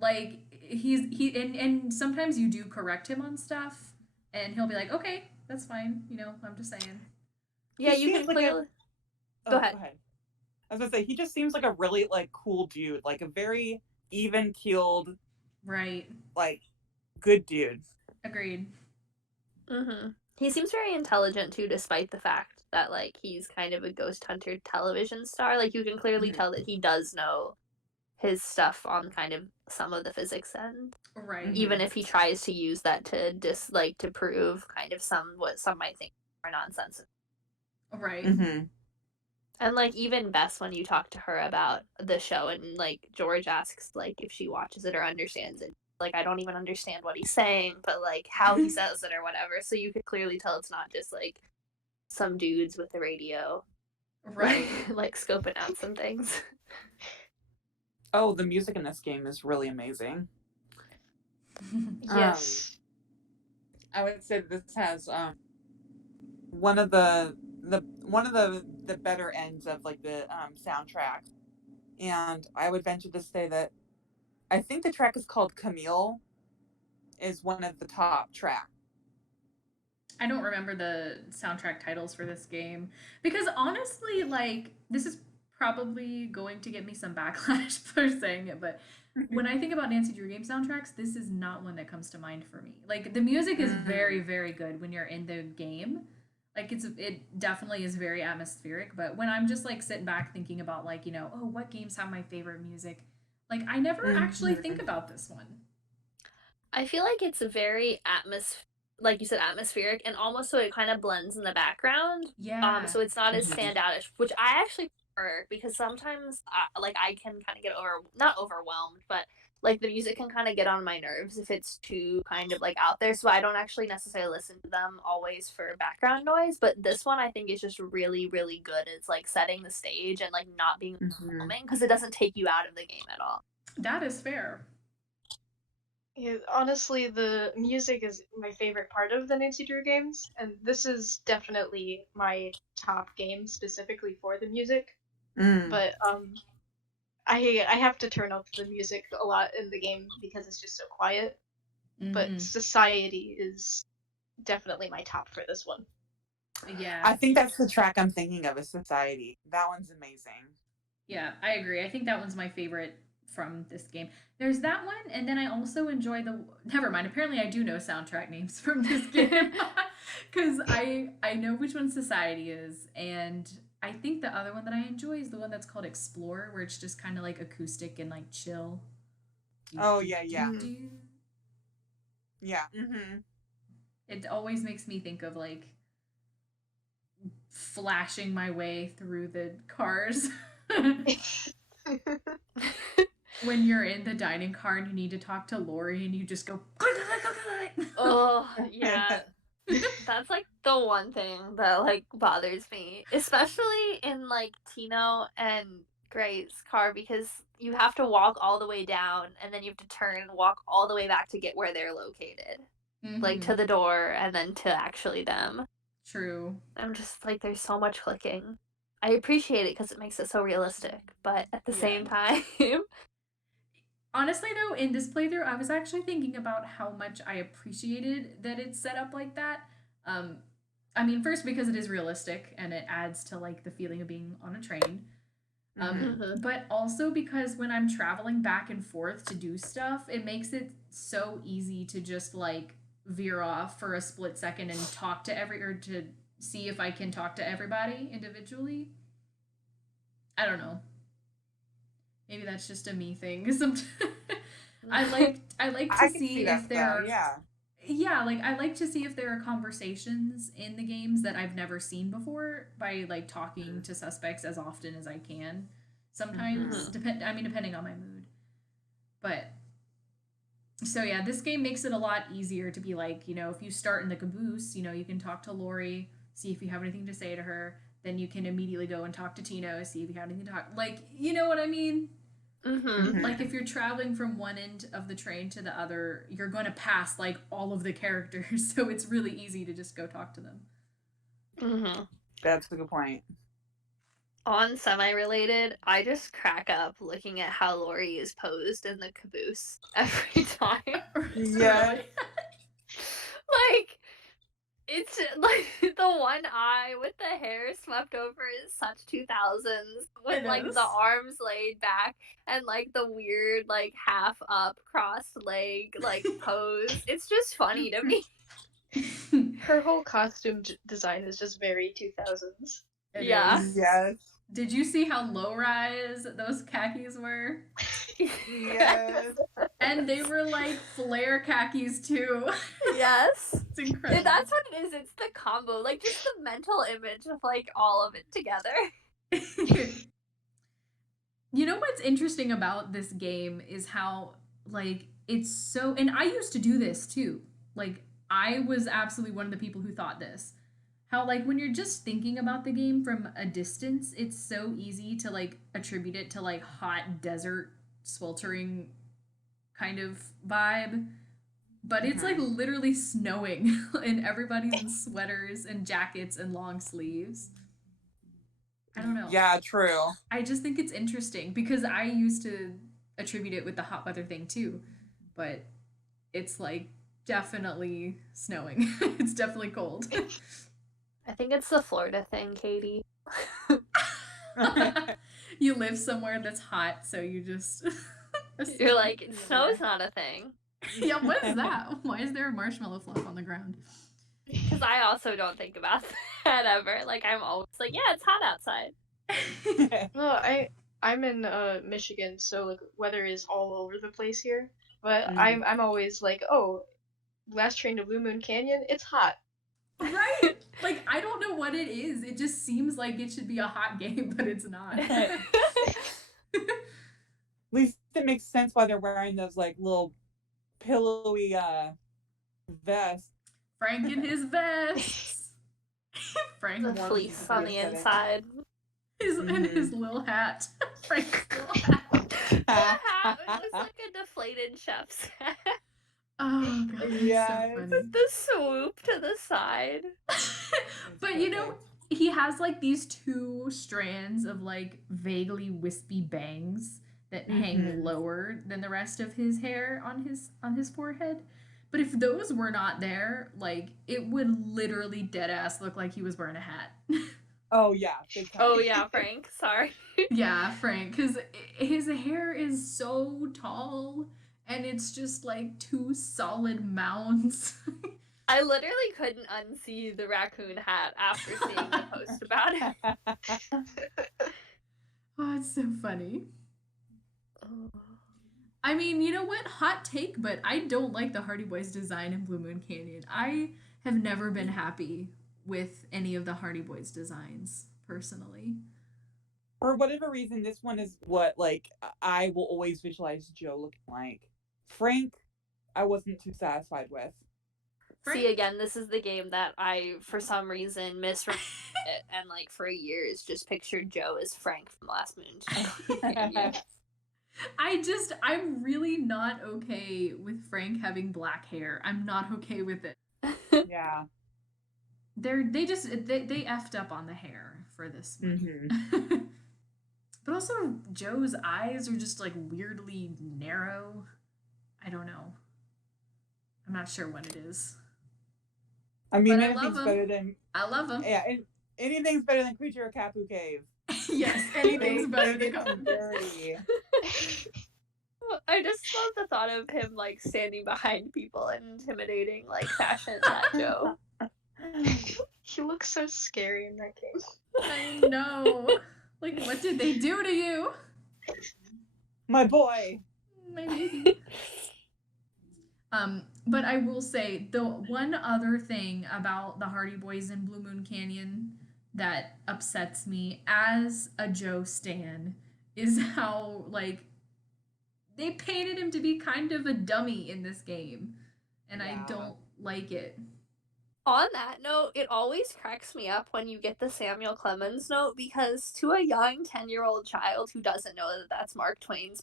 Like, and sometimes you do correct him on stuff, and he'll be like, okay, that's fine, I'm just saying. Yeah, you can clearly. Go ahead. I was gonna say, he just seems like a really like cool dude, like a very even keeled, right, like good dude. Agreed. Mm-hmm. He seems very intelligent too, despite the fact that like he's kind of a ghost hunter television star. Like, you can clearly tell that he does know his stuff on kind of some of the physics end. Right. Even if he tries to use that to to prove kind of what some might think are nonsense. Right. Mm-hmm. And like even Bess, when you talk to her about the show, and like George asks like if she watches it or understands it, like I don't even understand what he's saying, but like how he says it or whatever. So you could clearly tell it's not just like some dudes with a radio, Right. like scoping out some things. Oh, the music in this game is really amazing. Yes. I would say this has one of the better ends of like the soundtrack, and I would venture to say that I think the track is called Camille, is one of the top tracks. I don't remember the soundtrack titles for this game because honestly, like, this is probably going to get me some backlash for saying it, but when I think about Nancy Drew game soundtracks, this is not one that comes to mind for me. Like, the music is very, very good when you're in the game. Like, it definitely is very atmospheric, but when I'm just like sitting back thinking about like, you know, oh, what games have my favorite music? Like, I never actually think about this one. I feel like it's very like you said, atmospheric, and almost so it kind of blends in the background. Yeah. So it's not as standoutish, which I actually prefer because sometimes, like I can kind of get not overwhelmed, but like the music can kind of get on my nerves if it's too kind of like out there. So I don't actually necessarily listen to them always for background noise. But this one I think is just really, really good. It's like setting the stage and like not being overwhelming because it doesn't take you out of the game at all. That is fair. Yeah, honestly, the music is my favorite part of the Nancy Drew games, and this is definitely my top game specifically for the music. But I have to turn up the music a lot in the game because it's just so quiet. But Society is definitely my top for this one. Yeah. I think that's the track I'm thinking of, is Society. That one's amazing. Yeah, I agree. I think that one's my favorite from this game. There's that one, and then I also enjoy never mind, apparently I do know soundtrack names from this game because I know which one Society is, and I think the other one that I enjoy is the one that's called Explore, where it's just kind of like acoustic and like chill. Oh yeah. Yeah. It always makes me think of like flashing my way through the cars. When you're in the dining car and you need to talk to Lori and you just go click, click, click, click. Oh yeah. That's like the one thing that like bothers me, especially in like Tino and Gray's car, because you have to walk all the way down and then you have to turn and walk all the way back to get where they're located. Like to the door and then to actually them. True. I'm just like, there's so much clicking. I appreciate it because it makes it so realistic, but at the same time. Honestly, though, in this playthrough, I was actually thinking about how much I appreciated that it's set up like that. I mean, first because it is realistic and it adds to like the feeling of being on a train. But also because when I'm traveling back and forth to do stuff, it makes it so easy to just like veer off for a split second and talk to or to see if I can talk to everybody individually. I don't know. Maybe that's just a me thing. I like to see if there are like I like to see if there are conversations in the games that I've never seen before by like talking to suspects as often as I can. Sometimes depending on my mood. But so yeah, this game makes it a lot easier to be like, you know, if you start in the caboose, you know, you can talk to Lori, see if you have anything to say to her. Then you can immediately go and talk to Tino, see if you have anything to talk. Like, you know what I mean? Like, if you're traveling from one end of the train to the other, you're going to pass, like, all of the characters. So it's really easy to just go talk to them. That's a good point. On semi-related, I just crack up looking at how Lori is posed in the caboose every time. Yeah. Like, it's like the one eye with the hair swept over is such 2000s with like the arms laid back and like the weird like half up cross leg like pose. It's just funny to me. Her whole costume design is just very 2000s. It Yeah. is. Yes. Did you see how low rise those khakis were? Yes. And they were like flare khakis too. Yes. It's incredible. That's what it is. It's the combo. Like, just the mental image of, like, all of it together. You know what's interesting about this game is how, like, it's so. And I used to do this too. Like, I was absolutely one of the people who thought this. How, like, when you're just thinking about the game from a distance, it's so easy to, like, attribute it to, like, hot desert sweltering kind of vibe. But it's like literally snowing and everybody's in sweaters and jackets and long sleeves. I don't know. Yeah, true. I just think it's interesting because I used to attribute it with the hot weather thing too. But it's like definitely snowing. It's definitely cold. I think it's the Florida thing, Katie. You live somewhere that's hot, so you just. You're like, snow's not a thing. Yeah, what is that? Why is there a marshmallow fluff on the ground? Because I also don't think about that ever. Like, I'm always like, yeah, it's hot outside. Well, I'm in Michigan, so like weather is all over the place here. But I'm always like, oh, last train to Blue Moon Canyon, it's hot. Right? Like, I don't know what it is. It just seems like it should be a hot game, but it's not. At least it makes sense why they're wearing those like little pillowy vests. Frank in his vest. Frank The One fleece piece on of the aesthetic. inside. and his little hat. Frank's little hat. The hat was like a deflated chef's hat. Oh god, that's Yes. so funny. With the swoop to the side. But you know, he has like these two strands of like vaguely wispy bangs that hang lower than the rest of his hair on his forehead. But if those were not there, like it would literally dead ass look like he was wearing a hat. Oh yeah. Big time. Oh yeah, Frank. Sorry. Yeah, Frank, because his hair is so tall and it's just like two solid mounds. I literally couldn't unsee the raccoon hat after seeing the post about it. Oh, it's so funny. I mean, you know what? Hot take, but I don't like the Hardy Boys design in Blue Moon Canyon. I have never been happy with any of the Hardy Boys designs, personally. For whatever reason, this one is what like I will always visualize Joe looking like. Frank, I wasn't too satisfied with. See, again, this is the game that I, for some reason, misread it, and like for years just pictured Joe as Frank from Last Moon. I'm really not okay with Frank having black hair. I'm not okay with it. Yeah. They effed up on the hair for this one. Mm-hmm. But also, Joe's eyes are just like weirdly narrow. I don't know. I'm not sure what it is. I mean, But I love anything's him. better than I love him. yeah. Anything's better than Creature of Kapu Cave. Yes, anything's better They than get some dirty. I just love the thought of him like standing behind people and intimidating like fashion that Joe. He looks so scary in that game. I know. Like, what did they do to you? My boy. My baby. But I will say the one other thing about the Hardy Boys in Blue Moon Canyon that upsets me as a Joe stan is how like they painted him to be kind of a dummy in this game, and I Yeah. don't like it. On that note, it always cracks me up when you get the Samuel Clemens note because to a young 10-year-old child who doesn't know that that's Mark Twain's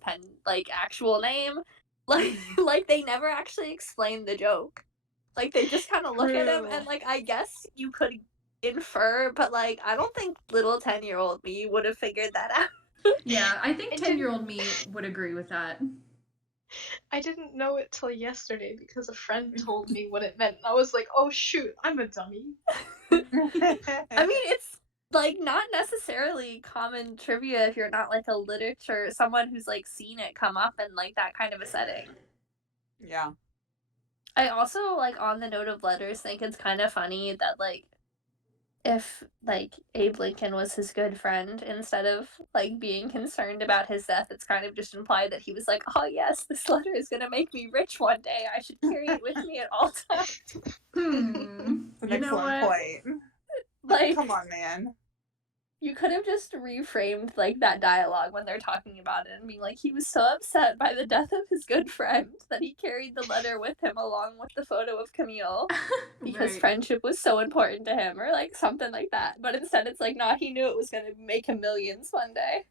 actual name, like they never actually explain the joke. Like they just kind of look at him True. and like I guess you could infer, but like I don't think little 10-year-old me would have figured that out. Yeah, I think It 10-year-old me would agree with that. I didn't know it till yesterday because a friend told me what it meant. And I was like, oh shoot, I'm a dummy. I mean, it's like not necessarily common trivia if you're not like a literature someone who's like seen it come up in like that kind of a setting. Yeah. I also like on the note of letters think it's kind of funny that like if like Abe Lincoln was his good friend instead of like being concerned about his death. It's kind of just implied that he was like, oh yes, this letter is gonna make me rich one day. I should carry it with me at all times. An You know excellent what? point. Like, Come on, man. you could have just reframed like that dialogue when they're talking about it and being like, he was so upset by the death of his good friend that he carried the letter with him along with the photo of Camille because Right. friendship was so important to him, or like something like that. But instead, it's like, nah, he knew it was gonna make him millions one day.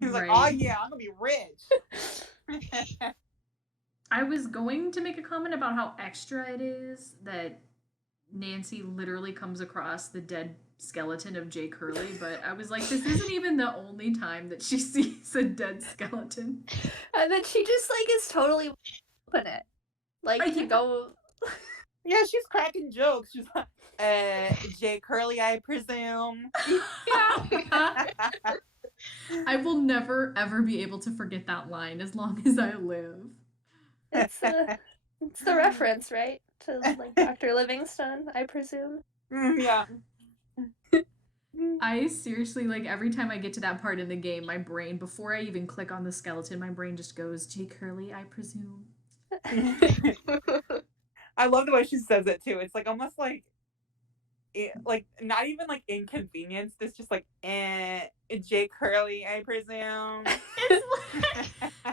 He's like, Right. oh yeah, I'm gonna be rich. I was going to make a comment about how extra it is that Nancy literally comes across the dead skeleton of Jake Hurley, but I was like, this isn't even the only time that she sees a dead skeleton. And then she just like is totally open it. Like, Yeah. you go. Yeah, she's cracking jokes. She's like, Jake Hurley, I presume. I will never ever be able to forget that line as long as I live. It's the reference, right? To like Dr. Livingstone, I presume. Yeah. I seriously, like, every time I get to that part in the game, my brain, before I even click on the skeleton, my brain just goes, Jake Hurley, I presume. I love the way she says it too. It's like almost like, like not even like inconvenience. It's just like, Jake Hurley, I presume.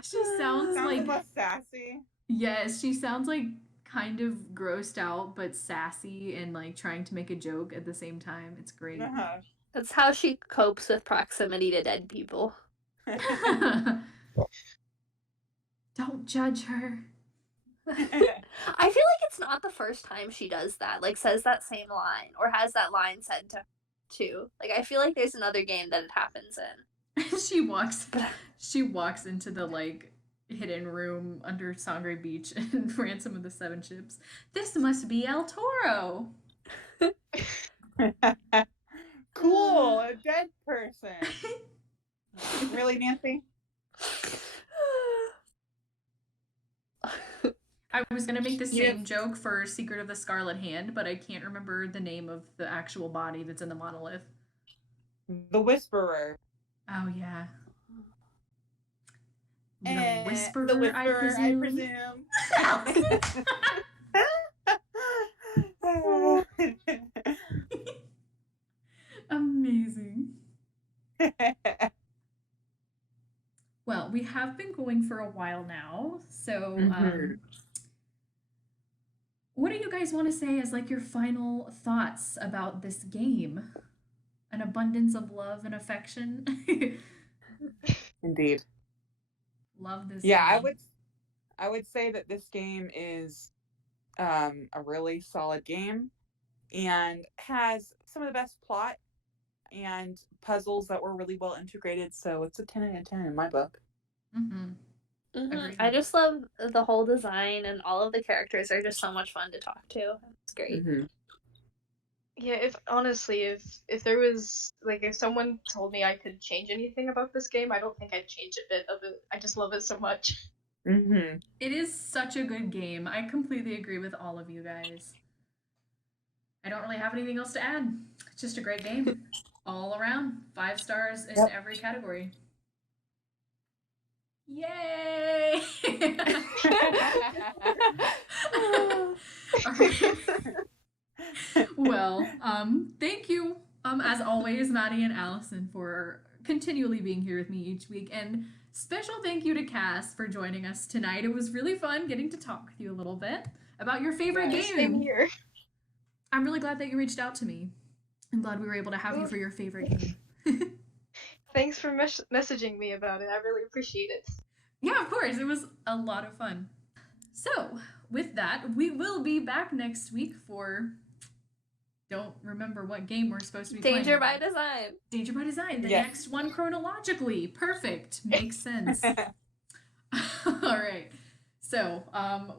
She sounds like almost sassy. Yes, she sounds like kind of grossed out, but sassy and like trying to make a joke at the same time. It's great. Uh-huh. That's how she copes with proximity to dead people. Don't judge her. I feel like it's not the first time she does that, like says that same line or has that line said to too. Like, I feel like there's another game that it happens in. She walks into the like hidden room under Sangre Beach and Ransom of the Seven Ships. This must be El Toro. Cool, a dead person. Really, Nancy? I was gonna make the same joke for Secret of the Scarlet Hand, but I can't remember the name of the actual body that's in the monolith. The Whisperer. Oh yeah. The Whisperer, I presume. Amazing. Well, we have been going for a while now, so what do you guys want to say as like your final thoughts about this game? An abundance of love and affection. Indeed. Love this. Yeah, game. I would say that this game is a really solid game and has some of the best plot and puzzles that were really well integrated. So it's a 10 out of 10 in my book. I just love the whole design, and all of the characters are just so much fun to talk to. It's great. Yeah, if there was like if someone told me I could change anything about this game, I don't think I'd change a bit of it. I just love it so much. It is such a good game. I completely agree with all of you guys. I don't really have anything else to add. It's just a great game. All around. 5 stars in every category. Yay! Well, thank you, as always, Maddie and Allison, for continually being here with me each week. And special thank you to Cass for joining us tonight. It was really fun getting to talk with you a little bit about your favorite game. Same here. I'm really glad that you reached out to me. I'm glad we were able to have you for your favorite game. Thanks for messaging me about it. I really appreciate it. Yeah, of course. It was a lot of fun. So, with that, we will be back next week for... Don't remember what game we're supposed to be playing. Danger by Design. Danger by Design. The next one chronologically. Perfect. Makes sense. All right. So,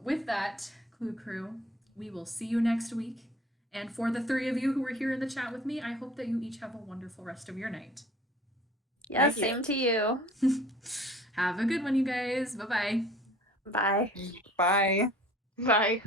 with that, Clue Crew, we will see you next week. And for the 3 of you who were here in the chat with me, I hope that you each have a wonderful rest of your night. Yeah, same to you. Have a good one, you guys. Bye-bye. Bye. Bye. Bye.